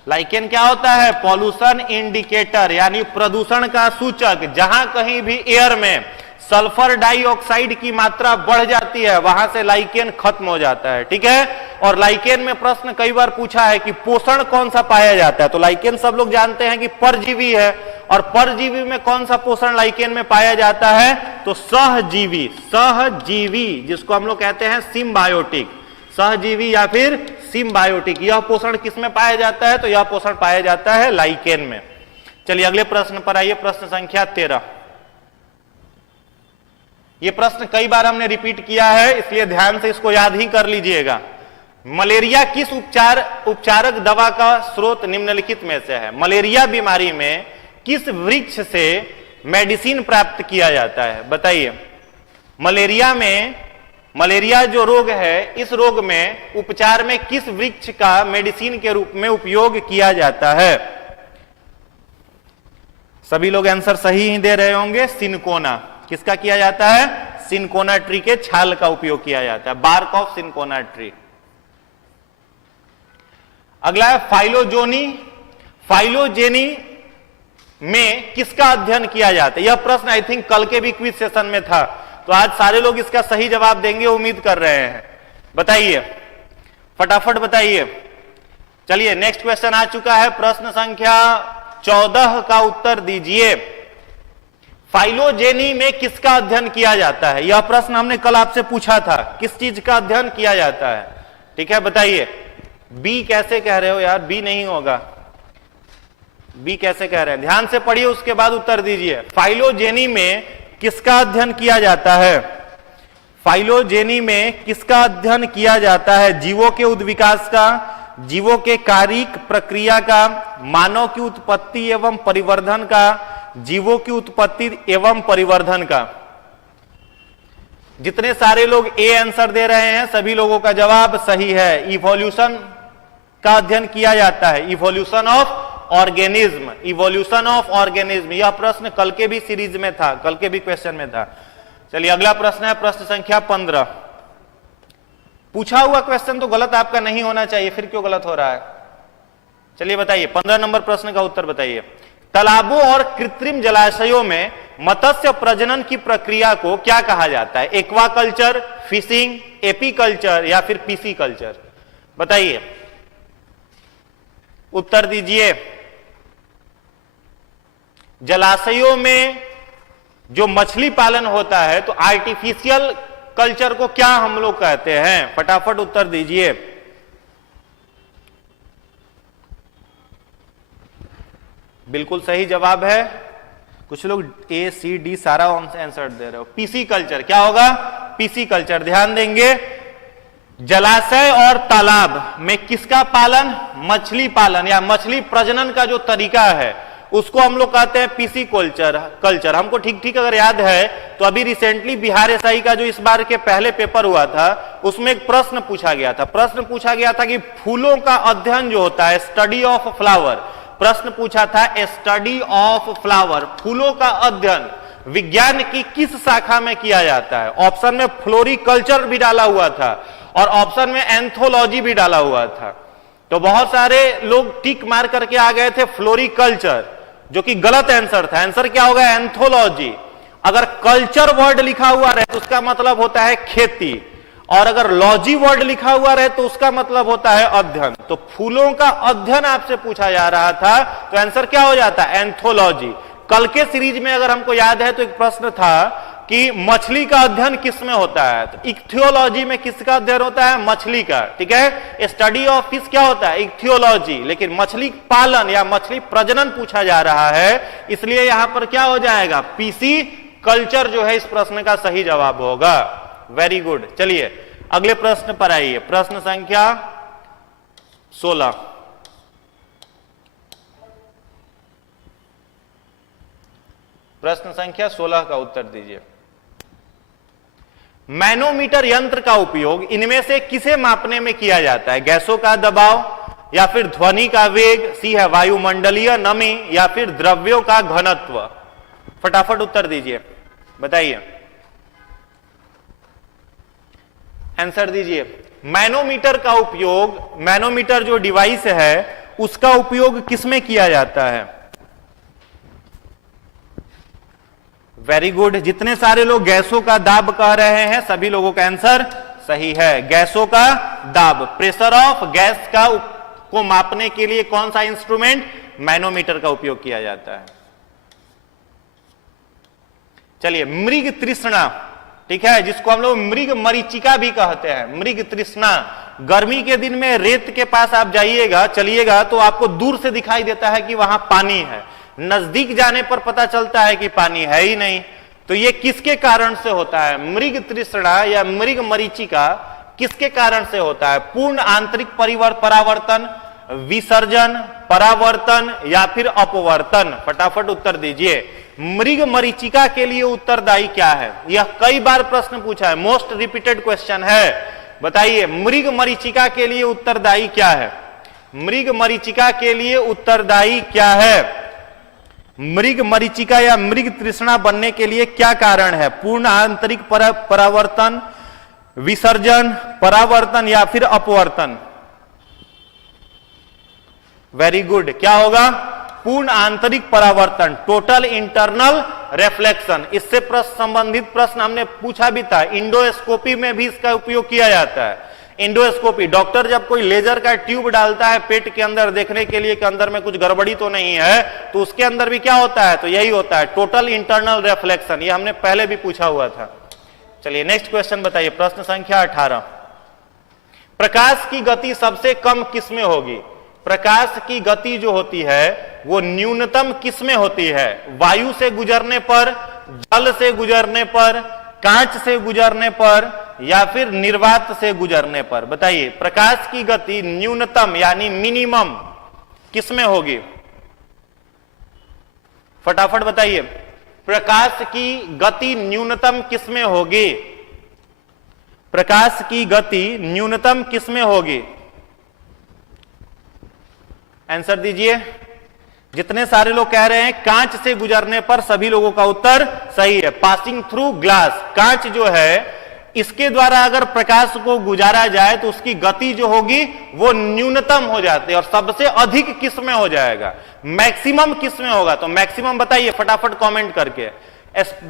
लाइकेन क्या होता है? पॉल्यूशन इंडिकेटर, यानी प्रदूषण का सूचक। जहां कहीं भी एयर में सल्फर डाइऑक्साइड की मात्रा बढ़ जाती है वहां से लाइकेन खत्म हो जाता है। ठीक है, और लाइकेन में प्रश्न कई बार पूछा है कि पोषण कौन सा पाया जाता है? तो लाइकेन सब लोग जानते हैं कि परजीवी है, और परजीवी में कौन सा पोषण लाइकेन में पाया जाता है? तो सहजीवी। सहजीवी जिसको हम लोग कहते हैं सिम्बायोटिक, सहजीवी या फिर सिम्बायोटिक, यह पोषण किसमें पाया जाता है? तो यह पोषण पाया जाता है लाइकेन में। चलिए अगले प्रश्न पर आइए, प्रश्न संख्या 13। यह प्रश्न कई बार हमने रिपीट किया है, इसलिए ध्यान से इसको याद ही कर लीजिएगा। मलेरिया किस उपचारक दवा का स्रोत निम्नलिखित में से है? मलेरिया बीमारी में किस वृक्ष से मेडिसिन प्राप्त किया जाता है? बताइए, मलेरिया जो रोग है, इस रोग में उपचार में किस वृक्ष का मेडिसिन के रूप में उपयोग किया जाता है? सभी लोग आंसर सही ही दे रहे होंगे। सिनकोना। किसका किया जाता है? सिनकोना ट्री के छाल का उपयोग किया जाता है, बार्क ऑफ सिनकोना ट्री। अगला है फाइलोजेनी। फाइलोजेनी में किसका अध्ययन किया जाता है? यह प्रश्न आई थिंक कल के भी क्विज सेशन में था, तो आज सारे लोग इसका सही जवाब देंगे, उम्मीद कर रहे हैं। बताइए, फटाफट बताइए। चलिए नेक्स्ट क्वेश्चन आ चुका है, प्रश्न संख्या 14 का उत्तर दीजिए। फाइलोजेनी में किसका अध्ययन किया जाता है? यह प्रश्न हमने कल आपसे पूछा था, किस चीज का अध्ययन किया जाता है? ठीक है, बताइए। बी कैसे कह रहे हो यार? बी नहीं होगा, बी कैसे कह रहे हैं? ध्यान से पढ़िए, उसके बाद उत्तर दीजिए। फाइलोजेनी में किसका अध्ययन किया जाता है? फाइलोजेनी में किसका अध्ययन किया जाता है? जीवों के उद्विकास का, जीवों के कारिक प्रक्रिया का, मानव की उत्पत्ति एवं परिवर्धन का, जीवों की उत्पत्ति एवं परिवर्धन का। जितने सारे लोग ए आंसर दे रहे हैं सभी लोगों का जवाब सही है। इवोल्यूशन का अध्ययन किया जाता है, evolution of organism, evolution of organism. यह प्रश्न कल के भी सीरीज में था, कल के भी क्वेश्चन में था। चलिए अगला प्रश्न है, प्रश्न संख्या 15। पूछा हुआ क्वेश्चन तो गलत आपका नहीं होना चाहिए, फिर क्यों गलत हो रहा है? चलिए बताइए, 15 नंबर प्रश्न का उत्तर बताइए। तालाबों और कृत्रिम जलाशयों में मत्स्य प्रजनन की प्रक्रिया को क्या कहा जाता है? एक्वाकल्चर, फिशिंग, एपीकल्चर या फिर पीसीकल्चर? बताइए, उत्तर दीजिए। जलाशयों में जो मछली पालन होता है तो आर्टिफिशियल कल्चर को क्या हम लोग कहते हैं? फटाफट उत्तर दीजिए। बिल्कुल सही जवाब है। कुछ लोग ए सी डी सारा आंसर दे रहे हो। पीसी कल्चर क्या होगा? PC culture. ध्यान देंगे, जलाशय और तालाब में किसका पालन? मछली पालन या मछली प्रजनन का जो तरीका है उसको हम लोग कहते हैं पीसी कल्चर। हमको ठीक ठीक अगर याद है तो अभी रिसेंटली बिहार एसआई का जो इस बार के पहले पेपर हुआ था उसमें एक प्रश्न पूछा गया था। प्रश्न पूछा गया था कि फूलों का अध्ययन जो होता है, स्टडी ऑफ फ्लावर, प्रश्न पूछा था स्टडी ऑफ फ्लावर, फूलों का अध्ययन विज्ञान की किस शाखा में किया जाता है? ऑप्शन में फ्लोरिकल्चर भी डाला हुआ था और ऑप्शन में एंथोलॉजी भी डाला हुआ था। तो बहुत सारे लोग टिक मार करके आ गए थे फ्लोरिकल्चर, जो कि गलत आंसर था। आंसर क्या होगा? एंथोलॉजी। अगर कल्चर वर्ड लिखा हुआ रहे तो उसका मतलब होता है खेती, और अगर लॉजी वर्ड लिखा हुआ रहे तो उसका मतलब होता है अध्ययन। तो फूलों का अध्ययन आपसे पूछा जा रहा था, तो आंसर क्या हो जाता है? एंथोलॉजी। कल के सीरीज में अगर हमको याद है तो एक प्रश्न था कि मछली का अध्ययन किसमें होता है, तो इक्थियोलॉजी में किसका अध्ययन होता है? मछली का। ठीक है, स्टडी ऑफ फिश क्या होता है? इक्थियोलॉजी। लेकिन मछली पालन या मछली प्रजनन पूछा जा रहा है, इसलिए यहां पर क्या हो जाएगा? पीसी कल्चर जो है इस प्रश्न का सही जवाब होगा। Very good. चलिए अगले प्रश्न पर आइए, प्रश्न संख्या 16। प्रश्न संख्या 16 का उत्तर दीजिए। मैनोमीटर यंत्र का उपयोग इनमें से किसे मापने में किया जाता है? गैसों का दबाव, या फिर ध्वनि का वेग, सी है वायुमंडलीय नमी, या फिर द्रव्यों का घनत्व। फटाफट उत्तर दीजिए, बताइए, आंसर दीजिए। मैनोमीटर का उपयोग, मैनोमीटर जो डिवाइस है उसका उपयोग किसमें किया जाता है? Very good. जितने सारे लोग गैसों का दाब कह रहे हैं सभी लोगों का आंसर सही है। गैसों का दाब, प्रेशर ऑफ गैस को मापने के लिए कौन सा इंस्ट्रूमेंट? मैनोमीटर का उपयोग किया जाता है। चलिए, मृग तृष्णा, ठीक है, जिसको हम लोग मृग मरीचिका भी कहते हैं, मृग तृष्णा। गर्मी के दिन में रेत के पास आप जाइएगा, चलिएगा, तो आपको दूर से दिखाई देता है कि वहां पानी है, नजदीक जाने पर पता चलता है कि पानी है ही नहीं। तो ये किसके कारण से होता है? मृग तृष्णा या मृग मरीचिका किसके कारण से होता है? पूर्ण आंतरिक परावर्तन, विसर्जन, परावर्तन, या फिर अपवर्तन। फटाफट उत्तर दीजिए। मृग मरीचिका के लिए उत्तरदायी क्या है? यह कई बार प्रश्न पूछा है, मोस्ट रिपीटेड क्वेश्चन है। बताइए, मृग मरीचिका के लिए उत्तरदायी क्या है? मृग मरीचिका के लिए उत्तरदायी क्या है? मृग मरीचिका या मृग तृष्णा बनने के लिए क्या कारण है? पूर्ण आंतरिक परावर्तन, विसर्जन, परावर्तन, या फिर अपवर्तन। Very good. क्या होगा? पूर्ण आंतरिक परावर्तन, टोटल इंटरनल रिफ्लेक्शन। इससे संबंधित प्रश्न हमने पूछा भी था। इंडोस्कोपी में भी इसका उपयोग किया जाता है। इंडोस्कोपी, डॉक्टर जब कोई लेजर का ट्यूब डालता है पेट के अंदर देखने के लिए कि अंदर में कुछ गड़बड़ी तो नहीं है, तो उसके अंदर भी क्या होता है? तो यही होता है, टोटल इंटरनल रिफ्लेक्शन। ये हमने पहले भी पूछा हुआ था। चलिए नेक्स्ट क्वेश्चन बताइए, प्रश्न संख्या 18। प्रकाश की गति सबसे कम किसमें होगी? प्रकाश की गति जो होती है वो न्यूनतम किसमें होती है? वायु से गुजरने पर, जल से गुजरने पर, कांच से गुजरने पर, या फिर निर्वात से गुजरने पर। बताइए, प्रकाश की गति न्यूनतम यानी मिनिमम किसमें होगी? फटाफट बताइए, प्रकाश की गति न्यूनतम किसमें होगी? प्रकाश की गति न्यूनतम किसमें होगी? आंसर दीजिए। जितने सारे लोग कह रहे हैं कांच से गुजरने पर, सभी लोगों का उत्तर सही है। पासिंग थ्रू ग्लास, कांच जो है इसके द्वारा अगर प्रकाश को गुजारा जाए तो उसकी गति जो होगी वो न्यूनतम हो जाती है। और सबसे अधिक किस में हो जाएगा? मैक्सिमम किस में होगा? तो मैक्सिमम बताइए फटाफट कमेंट करके।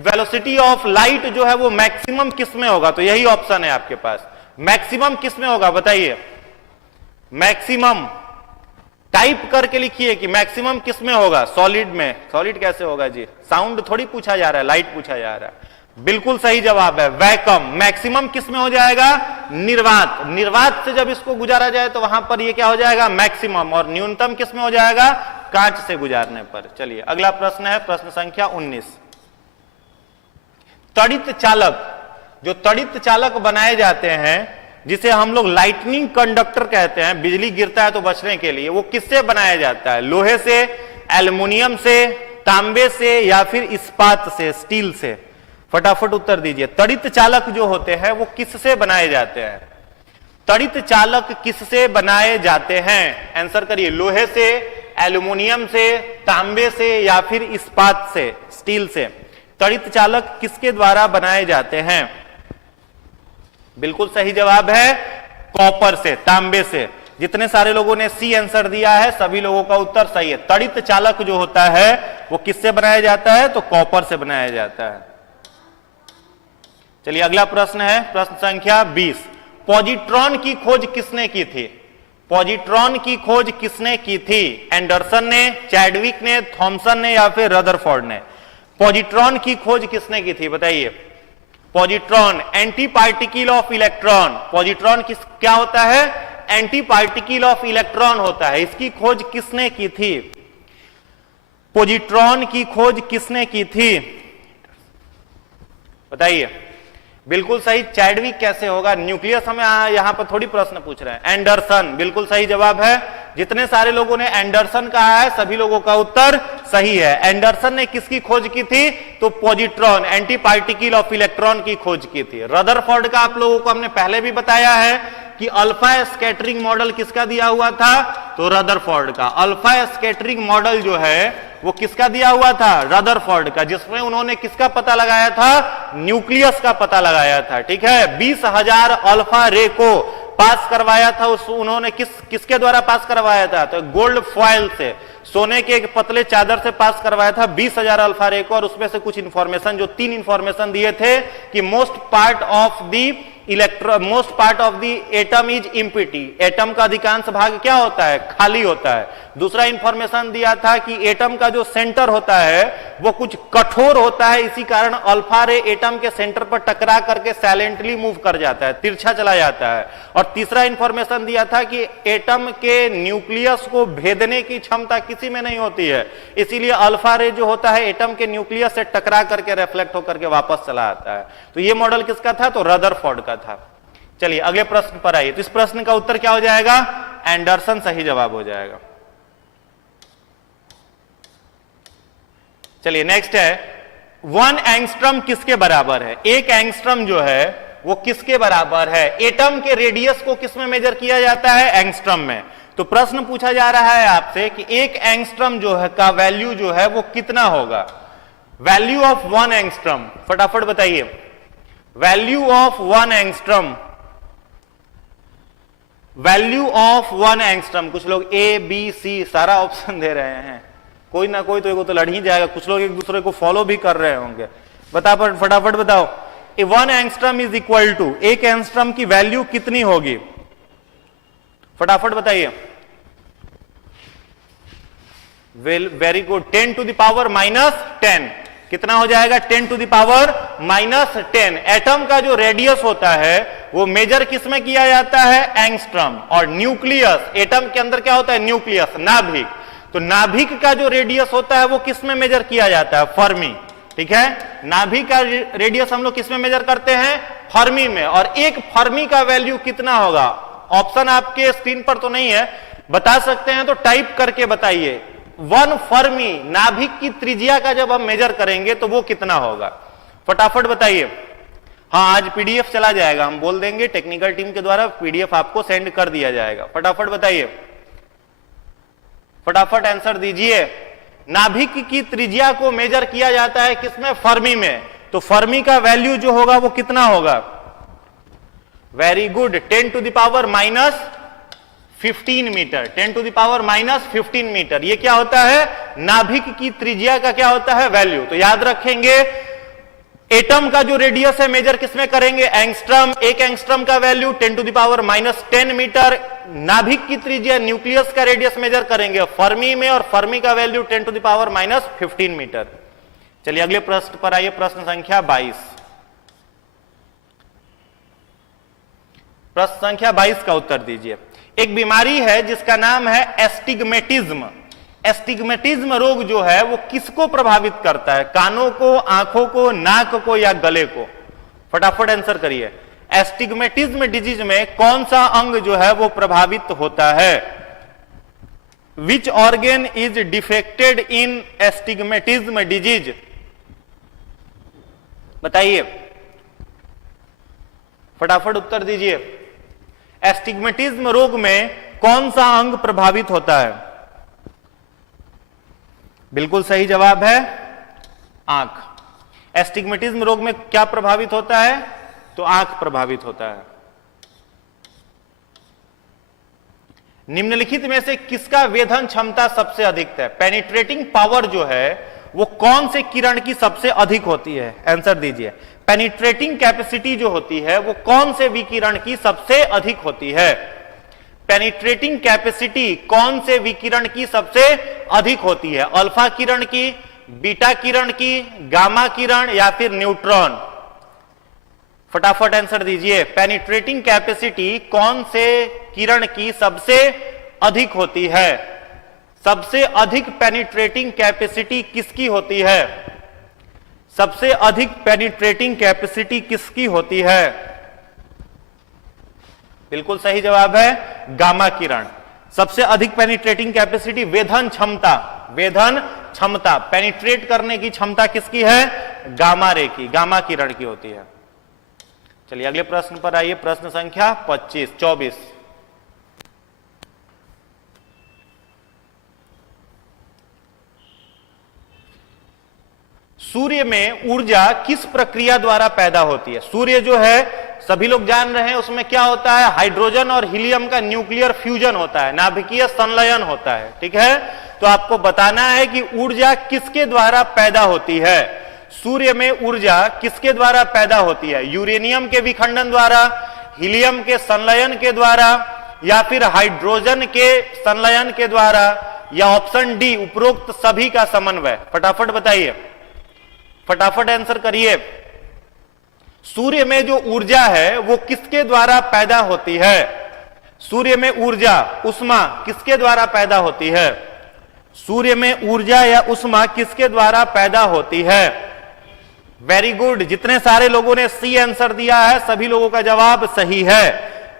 वेलोसिटी ऑफ लाइट जो है वो मैक्सिमम किस में होगा? तो यही ऑप्शन है आपके पास। मैक्सिमम किस में होगा बताइए? मैक्सिमम टाइप करके लिखिए कि मैक्सिमम किस में होगा? सॉलिड में। सॉलिड कैसे होगा जी? साउंड थोड़ी पूछा जा रहा है, लाइट पूछा जा रहा है। बिल्कुल सही जवाब है वैक्यूम। मैक्सिमम किस में हो जाएगा? निर्वात। निर्वात से जब इसको गुजारा जाए तो वहां पर ये क्या हो जाएगा? मैक्सिमम। और न्यूनतम किस में हो जाएगा? कांच से गुजारने पर। चलिए अगला प्रश्न है प्रश्न संख्या 19। तड़ित चालक, जो तड़ित चालक बनाए जाते हैं जिसे हम लोग लाइटनिंग कंडक्टर कहते हैं, बिजली गिरता है तो बचने के लिए, वो किससे बनाया जाता है? लोहे से, एल्युमिनियम से, तांबे से, या फिर इस्पात से, स्टील से? फटाफट उत्तर दीजिए। तड़ित चालक जो होते हैं वो किससे बनाए जाते हैं? तड़ित चालक किससे बनाए जाते हैं? आंसर करिए। लोहे से, एल्युमिनियम से, तांबे से, या फिर इस्पात से, स्टील से? तड़ित चालक किसके द्वारा बनाए जाते हैं? बिल्कुल सही जवाब है कॉपर से, तांबे से। जितने सारे लोगों ने सी आंसर दिया है सभी लोगों का उत्तर सही है। तड़ित चालक जो होता है वो किससे बनाया जाता है? तो कॉपर से बनाया जाता है। चलिए अगला प्रश्न है, प्रश्न संख्या 20। पॉजिट्रॉन की खोज किसने की थी? पॉजिट्रॉन की खोज किसने की थी? एंडरसन ने, चैडविक ने, थॉमसन ने या फिर रदरफोर्ड ने? पॉजिट्रॉन की खोज किसने की थी बताइए? Positron anti particle of electron. Positron क्या होता है? एंटी पार्टिकल ऑफ इलेक्ट्रॉन होता है। इसकी खोज किसने की थी? पॉजिट्रॉन की खोज किसने की थी बताइए? बिल्कुल सही, चैडविक कैसे होगा? न्यूक्लियस हमें यहां पर थोड़ी प्रश्न पूछ रहे हैं। एंडरसन बिल्कुल सही जवाब है। जितने सारे लोगों ने एंडरसन कहा है सभी लोगों का उत्तर सही है। एंडरसन ने किसकी खोज की थी? तो positron anti particle of electron की खोज की थी। रदरफोर्ड का आप लोगों को हमने पहले भी बताया है कि अल्फा स्कैटरिंग मॉडल किसका दिया हुआ था? तो रदरफोर्ड का। अल्फा स्कैटरिंग मॉडल जो है वो किसका दिया हुआ था? रदरफोर्ड का, जिसमें उन्होंने किसका पता लगाया था? न्यूक्लियस का पता लगाया था। ठीक है, 20,000 अल्फा रे को पास करवाया था उन्होंने किसके द्वारा पास करवाया था? तो गोल्ड फॉयल से, सोने के एक पतले चादर से पास करवाया था 20,000 अल्फा रे को। और उसमें से कुछ इंफॉर्मेशन, जो 3 इंफॉर्मेशन दिए थे कि most part of the atom is empty. Atom का अधिकांश भाग क्या होता है? खाली होता है। दूसरा इंफॉर्मेशन दिया था कि एटम का जो सेंटर होता है वो कुछ कठोर होता है, इसी कारण अल्फा रे एटम के सेंटर पर टकरा करके साइलेंटली मूव कर जाता है, तिरछा चला जाता है। और तीसरा इंफॉर्मेशन दिया था कि एटम के न्यूक्लियस को भेदने की क्षमता किसी में नहीं होती है, इसीलिए अल्फा रे जो होता है एटम के न्यूक्लियस से टकरा करके रिफ्लेक्ट होकर के वापस चला आता है। तो ये मॉडल किसका था? तो रदरफोर्ड का था। चलिए अगले प्रश्न पर आइए। तो इस प्रश्न का उत्तर क्या हो जाएगा? एंडरसन सही जवाब हो जाएगा। चलिए नेक्स्ट है, 1 एंगस्ट्रम किसके बराबर है? 1 एंगस्ट्रम जो है वो किसके बराबर है? एटम के रेडियस को किस में मेजर किया जाता है? एंगस्ट्रम में। तो प्रश्न पूछा जा रहा है आपसे कि 1 एंगस्ट्रम जो है का वैल्यू जो है वो कितना होगा? वैल्यू ऑफ 1 एंगस्ट्रम फटाफट बताइए। Value of 1 angstrom, value of 1 angstrom. कुछ लोग ए बी सी सारा ऑप्शन दे रहे हैं, कोई ना कोई तो एक तो लड़ ही जाएगा। कुछ लोग एक दूसरे को फॉलो भी कर रहे होंगे। फटाफट बताओ। 1 angstrom is equal to, 1 angstrom की वैल्यू कितनी होगी? फटाफट बताइए। Very good, 10 to the power -10। कितना हो जाएगा? 10 टू द पावर -10। एटम का जो रेडियस होता है वो मेजर किस में किया जाता है? एंगस्ट्रम। और न्यूक्लियस, एटम के अंदर क्या होता है? न्यूक्लियस, नाभिक। तो नाभिक का जो रेडियस होता है वो किस में मेजर किया जाता है? फर्मी। ठीक है, नाभिक का रेडियस हम लोग किस में मेजर करते हैं? फर्मी में। और एक फर्मी का वैल्यू कितना होगा? ऑप्शन आपके स्क्रीन पर तो नहीं है, बता सकते हैं तो टाइप करके बताइए। 1 फर्मी, नाभिक की त्रिज्या का जब हम मेजर करेंगे तो वो कितना होगा? फटाफट बताइए। हाँ, आज पीडीएफ चला जाएगा, हम बोल देंगे टेक्निकल टीम के द्वारा पीडीएफ आपको सेंड कर दिया जाएगा। फटाफट बताइए, फटाफट आंसर दीजिए। नाभिक की त्रिज्या को मेजर किया जाता है किसमें? फर्मी में। तो फर्मी का वैल्यू जो होगा वो कितना होगा? Very good, 10 to the power -15 metre. 10 to the power -15 metre. ये क्या होता है? नाभिक की त्रिज्या का क्या होता है? वैल्यू। तो याद रखेंगे, एटम का जो रेडियस है मेजर किसमें करेंगे? एंगस्ट्रम। 1 एंगस्ट्रम का value 10 to the power -10 metre. नाभिक की त्रिज्या, न्यूक्लियस का रेडियस मेजर करेंगे फर्मी में, और फर्मी का value 10 to the power -15 metre. चलिए अगले प्रश्न पर आइए, प्रश्न संख्या 22। प्रश्न संख्या 22 का उत्तर दीजिए। एक बीमारी है जिसका नाम है एस्टिग्मेटिज्म। एस्टिग्मेटिज्म रोग जो है वो किसको प्रभावित करता है? कानों को, आंखों को, नाक को या गले को? फटाफट आंसर करिए। एस्टिग्मेटिज्म डिजीज में कौन सा अंग जो है वो प्रभावित होता है? Which organ is defected in astigmatism disease? बताइए, फटाफट उत्तर दीजिए। एस्टिग्मेटिज्म रोग में कौन सा अंग प्रभावित होता है? बिल्कुल सही जवाब है आंख। एस्टिग्मेटिज्म रोग में क्या प्रभावित होता है? तो आंख प्रभावित होता है। निम्नलिखित में से किसका वेधन क्षमता सबसे अधिक है? पेनिट्रेटिंग पावर जो है वो कौन से किरण की सबसे अधिक होती है? आंसर दीजिए। पेनिट्रेटिंग कैपेसिटी जो होती है वो कौन से विकिरण की सबसे अधिक होती है? पेनिट्रेटिंग कैपेसिटी कौन से विकिरण की सबसे अधिक होती है? अल्फा किरण की, बीटा किरण की, गामा किरण या फिर न्यूट्रॉन? फटाफट आंसर दीजिए। पेनिट्रेटिंग कैपेसिटी कौन से किरण की सबसे अधिक होती है? सबसे अधिक पेनिट्रेटिंग कैपेसिटी किसकी होती है? सबसे अधिक पेनिट्रेटिंग कैपेसिटी किसकी होती है? बिल्कुल सही जवाब है गामा किरण। सबसे अधिक पेनिट्रेटिंग कैपेसिटी, वेधन क्षमता, वेधन क्षमता, पेनिट्रेट करने की क्षमता किसकी है? गामा रे की, गामा किरण की होती है। चलिए अगले प्रश्न पर आइए। प्रश्न संख्या 24। सूर्य में ऊर्जा किस प्रक्रिया द्वारा पैदा होती है? सूर्य जो है सभी लोग जान रहे हैं, उसमें क्या होता है? हाइड्रोजन और हीलियम का न्यूक्लियर फ्यूजन होता है, नाभिकीय संलयन होता है। ठीक है, तो आपको बताना है कि ऊर्जा किसके द्वारा पैदा होती है। सूर्य में ऊर्जा किसके द्वारा पैदा होती है? यूरेनियम के विखंडन द्वारा, हीलियम के संलयन के द्वारा, या फिर हाइड्रोजन के संलयन के द्वारा, या ऑप्शन डी उपरोक्त सभी का समन्वय? फटाफट बताइए, फटाफट आंसर करिए। सूर्य में जो ऊर्जा है वो किसके द्वारा पैदा होती है? सूर्य में ऊर्जा, उष्मा किसके द्वारा पैदा होती है? सूर्य में ऊर्जा या उष्मा किसके द्वारा पैदा होती है? वेरी गुड, जितने सारे लोगों ने सी आंसर दिया है सभी लोगों का जवाब सही है।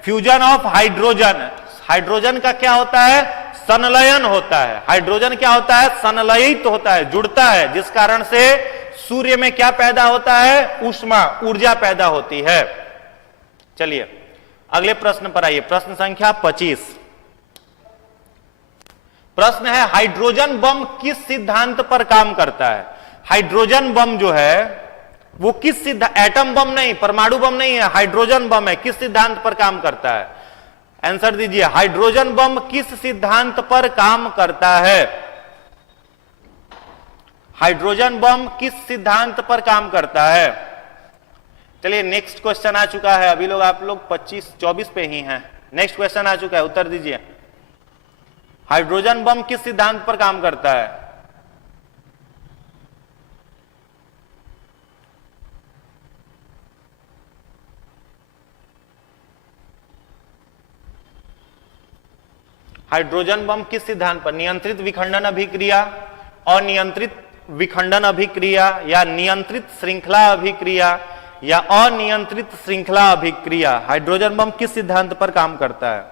Fusion of hydrogen. हाइड्रोजन का क्या होता है? संलयन होता है। हाइड्रोजन क्या होता है? संलयित होता है, जुड़ता है, जिस कारण से सूर्य में क्या पैदा होता है? ऊष्मा, ऊर्जा पैदा होती है। चलिए अगले प्रश्न पर आइए। प्रश्न संख्या 25। प्रश्न है हाइड्रोजन बम किस सिद्धांत पर काम करता है? हाइड्रोजन बम जो है वो किस सिद्धांत, एटम बम नहीं, परमाणु बम नहीं है, हाइड्रोजन बम है, किस सिद्धांत पर काम करता है? आंसर दीजिए। हाइड्रोजन बम किस सिद्धांत पर काम करता है? हाइड्रोजन बम किस सिद्धांत पर काम करता है? चलिए नेक्स्ट क्वेश्चन आ चुका है। अभी लोग आप लोग 24 पे ही हैं। नेक्स्ट क्वेश्चन आ चुका है, उत्तर दीजिए। हाइड्रोजन बम किस सिद्धांत पर काम करता है? हाइड्रोजन बम किस सिद्धांत पर? नियंत्रित विखंडन अभिक्रिया, अनियंत्रित विखंडन अभिक्रिया, या नियंत्रित श्रृंखला अभिक्रिया, या अनियंत्रित श्रृंखला अभिक्रिया? हाइड्रोजन बम किस सिद्धांत पर काम करता है?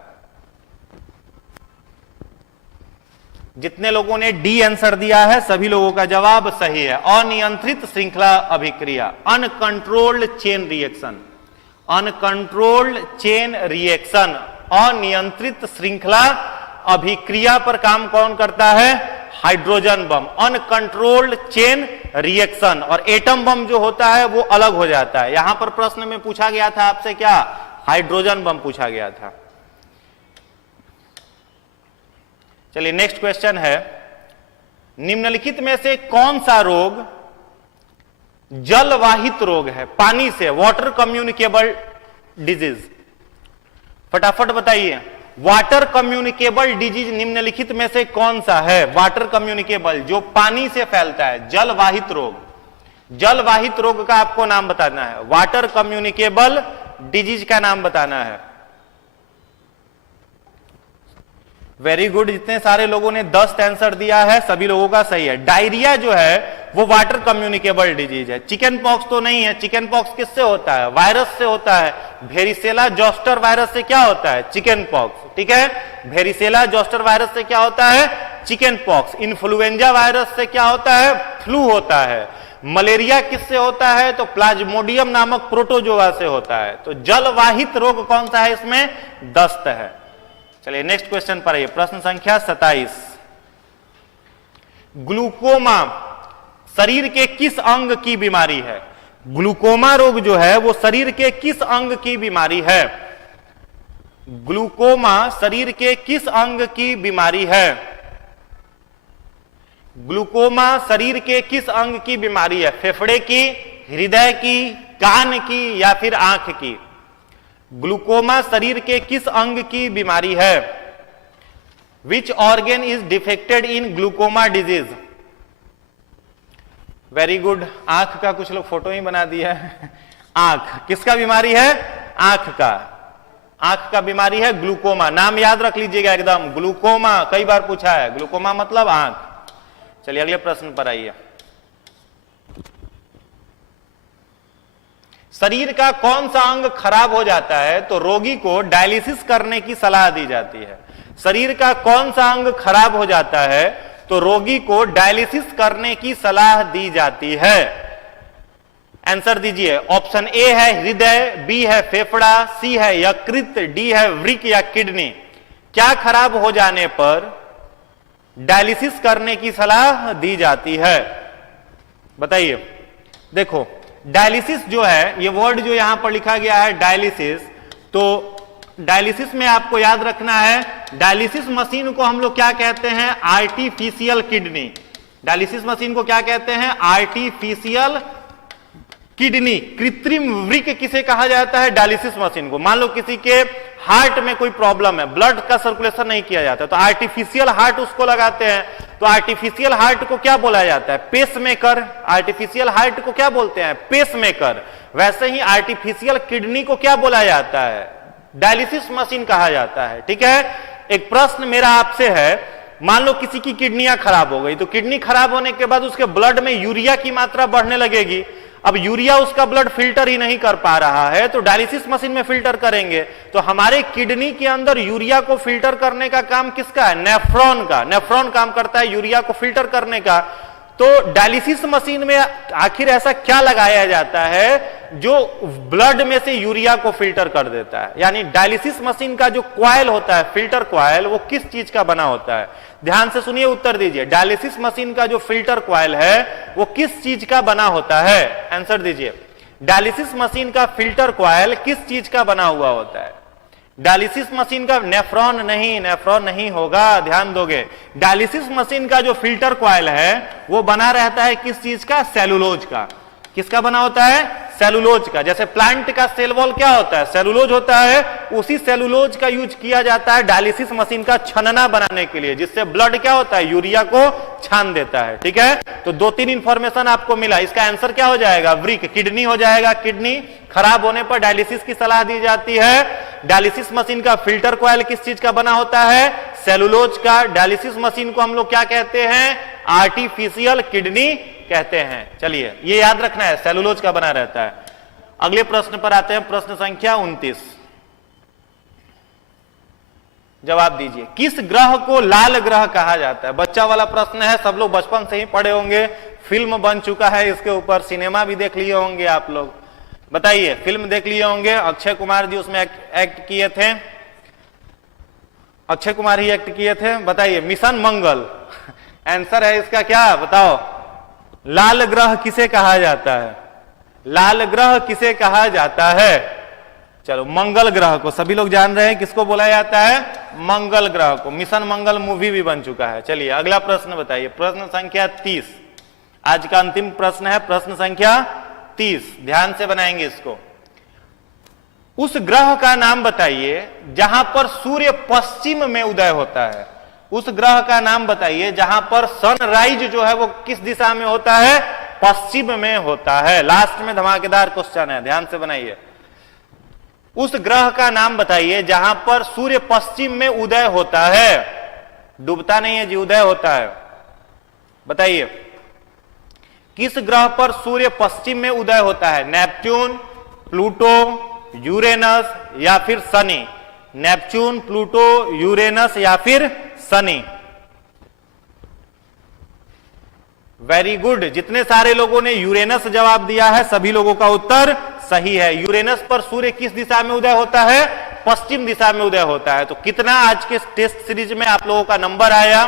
जितने लोगों ने डी आंसर दिया है सभी लोगों का जवाब सही है। अनियंत्रित श्रृंखला अभिक्रिया, uncontrolled chain reaction, uncontrolled chain reaction, अनियंत्रित श्रृंखला अभिक्रिया पर काम कौन करता है? Hydrogen bomb. Uncontrolled chain reaction. और एटम बम जो होता है वो अलग हो जाता है। यहां पर प्रश्न में पूछा गया था आपसे क्या? हाइड्रोजन बम पूछा गया था। चलिए नेक्स्ट क्वेश्चन है, निम्नलिखित में से कौन सा रोग जलवाहित रोग है? पानी से, वाटर कम्युनिकेबल डिजीज। फटाफट बताइए, वाटर कम्युनिकेबल डिजीज निम्नलिखित में से कौन सा है? वाटर कम्युनिकेबल, जो पानी से फैलता है, जलवाहित रोग। जलवाहित रोग का आपको नाम बताना है। वाटर कम्युनिकेबल डिजीज का नाम बताना है। वेरी गुड, जितने सारे लोगों ने 10 आंसर दिया है सभी लोगों का सही है। डायरिया जो है वो वाटर कम्युनिकेबल डिजीज है। चिकन पॉक्स तो नहीं है। चिकन पॉक्स किससे होता है? वायरस से होता है। वेरिसेला जोस्टर वायरस से क्या होता है? Chicken pox. ठीक है, वेरिसेला जोस्टर वायरस से क्या होता है? Chicken pox. इन्फ्लुएंजा वायरस से क्या होता है? फ्लू होता है। मलेरिया किससे होता है? तो प्लाज्मोडियम नामक प्रोटोजोआ से होता है। तो जलवाहित रोग कौन सा है इसमें? दस्त है। चलिए नेक्स्ट क्वेश्चन पर आइए। प्रश्न संख्या 27। ग्लूकोमा शरीर के किस अंग की बीमारी है? ग्लूकोमा रोग जो है वो शरीर के किस अंग की बीमारी है? ग्लूकोमा शरीर के किस अंग की बीमारी है? ग्लूकोमा शरीर के किस अंग की बीमारी है? फेफड़े की, हृदय की, कान की या फिर आंख की? ग्लूकोमा शरीर के किस अंग की बीमारी है? Which organ is defected in glaucoma disease? Very good, आंख का कुछ लोग फोटो ही बना दिया है। आंख किसका बीमारी है? आंख का, आंख का बीमारी है ग्लूकोमा। नाम याद रख लीजिएगा एकदम, ग्लूकोमा कई बार पूछा है, ग्लूकोमा मतलब आंख। चलिए अगले प्रश्न पर आइए। शरीर का कौन सा अंग खराब हो जाता है तो रोगी को डायलिसिस करने की सलाह दी जाती है? शरीर का कौन सा अंग खराब हो जाता है तो रोगी को डायलिसिस करने की सलाह दी जाती है? आंसर दीजिए। ऑप्शन ए है हृदय, बी है फेफड़ा, सी है यकृत, डी है वृक्क या किडनी। क्या खराब हो जाने पर डायलिसिस करने की सलाह दी जाती है? बताइए। देखो डायलिसिस जो है, ये वर्ड जो यहां पर लिखा गया है डायलिसिस, तो डायलिसिस में आपको याद रखना है, डायलिसिस मशीन को हम लोग क्या कहते हैं? Artificial kidney. डायलिसिस मशीन को क्या कहते हैं? Artificial kidney. कृत्रिम वृक्क किसे कहा जाता है? डायलिसिस मशीन को। मान लो किसी के हार्ट में कोई प्रॉब्लम है, ब्लड का सर्कुलेशन नहीं किया जाता, तो आर्टिफिशियल हार्ट उसको लगाते हैं। तो आर्टिफिशियल हार्ट को क्या बोला जाता है? पेसमेकर। आर्टिफिशियल हार्ट को क्या बोलते हैं? पेसमेकर। वैसे ही आर्टिफिशियल किडनी को क्या बोला जाता है? डायलिसिस मशीन कहा जाता है। ठीक है। एक प्रश्न मेरा आपसे है, मान लो किसी की किडनियां खराब हो गई, तो किडनी खराब होने के बाद उसके ब्लड में यूरिया की मात्रा बढ़ने लगेगी। अब यूरिया उसका ब्लड फिल्टर ही नहीं कर पा रहा है, तो डायलिसिस मशीन में फिल्टर करेंगे। तो हमारे किडनी के अंदर यूरिया को फिल्टर करने का काम किसका है? नेफ्रॉन का। नेफ्रॉन काम करता है यूरिया को फिल्टर करने का। तो डायलिसिस मशीन में आखिर ऐसा क्या लगाया जाता है जो ब्लड में से यूरिया को फिल्टर कर देता है? यानी डायलिसिस मशीन का जो कॉइल होता है, फिल्टर कॉइल, वो किस चीज का बना होता है? ध्यान से सुनिए, उत्तर दीजिए। डायलिसिस मशीन का जो फिल्टर कॉइल है वो किस चीज का बना होता है? आंसर दीजिए। डायलिसिस मशीन का फिल्टर कॉइल किस चीज का बना हुआ होता है? डायलिसिस मशीन का नेफ्रॉन नहीं, नेफ्रॉन नहीं होगा, ध्यान दोगे। डायलिसिस मशीन का जो फिल्टर कॉइल है वो बना रहता है किस चीज का? सेलुलोज का। किसका बना होता है? सेलुलोज का। जैसे प्लांट का सेल वॉल क्या होता है? सेलुलोज होता है। उसी सेलुलोज का यूज किया जाता है डायलिसिस मशीन का छनना बनाने के लिए, जिससे ब्लड क्या होता है? यूरिया को छान देता है। ठीक है। तो 2-3 इंफॉर्मेशन आपको मिला। इसका आंसर क्या हो जाएगा? वृक्क, किडनी हो जाएगा। किडनी खराब होने पर डायलिसिस की सलाह दी जाती है। डायलिसिस मशीन का फिल्टर कॉइल किस चीज का बना होता है? सेलुलोज का। डायलिसिस मशीन को हम लोग क्या कहते हैं? आर्टिफिशियल किडनी कहते हैं। चलिए ये याद रखना है, सेलुलोज का बना रहता है। अगले प्रश्न पर आते हैं, प्रश्न संख्या 29। जवाब दीजिए। किस ग्रह को लाल ग्रह कहा जाता है? बच्चा वाला प्रश्न है, सब लोग बचपन से ही पढ़े होंगे, फिल्म बन चुका है इसके ऊपर, सिनेमा भी देख लिए होंगे आप लोग। बताइए, फिल्म देख लिए होंगे, अक्षय कुमार जी उसमें एक्ट किए थे, अक्षय कुमार ही एक्ट किए थे। बताइए, मिशन मंगल। आंसर है इसका क्या? बताओ। लाल ग्रह किसे कहा जाता है? लाल ग्रह किसे कहा जाता है? चलो, मंगल ग्रह को सभी लोग जान रहे हैं किसको बोला जाता है? मंगल ग्रह को। मिशन मंगल मूवी भी बन चुका है। चलिए अगला प्रश्न बताइए, प्रश्न संख्या 30। आज का अंतिम प्रश्न है, प्रश्न संख्या 30। ध्यान से बनाएंगे इसको। उस ग्रह का नाम बताइए जहां पर सूर्य पश्चिम में उदय होता है। उस ग्रह का नाम बताइए जहां पर सनराइज जो है वो किस दिशा में होता है? पश्चिम में होता है। लास्ट में धमाकेदार क्वेश्चन है, ध्यान से बनाइए। उस ग्रह का नाम बताइए जहां पर सूर्य पश्चिम में उदय होता है। डूबता नहीं है जी, उदय होता है। बताइए, किस ग्रह पर सूर्य पश्चिम में उदय होता है? नेपच्यून, प्लूटो, यूरेनस या फिर शनि? नेपच्यून, प्लूटो, यूरेनस या फिर शनि? Very good. जितने सारे लोगों ने यूरेनस जवाब दिया है सभी लोगों का उत्तर सही है। यूरेनस पर सूर्य किस दिशा में उदय होता है? पश्चिम दिशा में उदय होता है। तो कितना आज के टेस्ट सीरीज में आप लोगों का नंबर आया?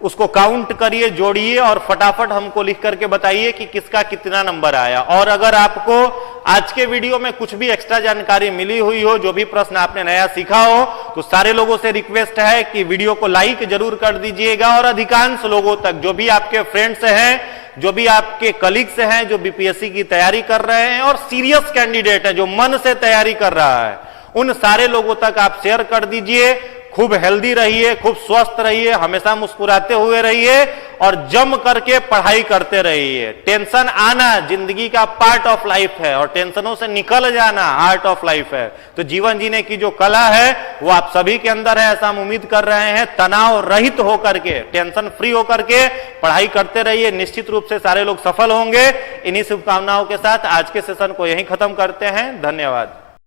उसको काउंट करिए, जोड़िए और फटाफट हमको लिख करके बताइए कि किसका कितना नंबर आया। और अगर आपको आज के वीडियो में कुछ भी एक्स्ट्रा जानकारी मिली हुई हो, जो भी प्रश्न आपने नया सीखा हो, तो सारे लोगों से रिक्वेस्ट है कि वीडियो को लाइक जरूर कर दीजिएगा और अधिकांश लोगों तक, जो भी आपके फ्रेंड्स हैं, जो भी आपके कलीग्स हैं, जो बीपीएससी की तैयारी कर रहे हैं और सीरियस कैंडिडेट है जो मन से तैयारी कर रहा है, उन सारे लोगों तक आप शेयर कर दीजिए। खूब हेल्दी रहिए, खूब स्वस्थ रहिए, हमेशा मुस्कुराते हुए रहिए और जम करके पढ़ाई करते रहिए। टेंशन आना जिंदगी का पार्ट ऑफ लाइफ है और टेंशनों से निकल जाना आर्ट ऑफ लाइफ है। तो जीवन जीने की जो कला है वो आप सभी के अंदर है, ऐसा हम उम्मीद कर रहे हैं। तनाव रहित होकर के, टेंशन फ्री होकर के पढ़ाई करते रहिए, निश्चित रूप से सारे लोग सफल होंगे। इन्हीं शुभकामनाओं के साथ आज के सेशन को यहीं खत्म करते हैं। धन्यवाद।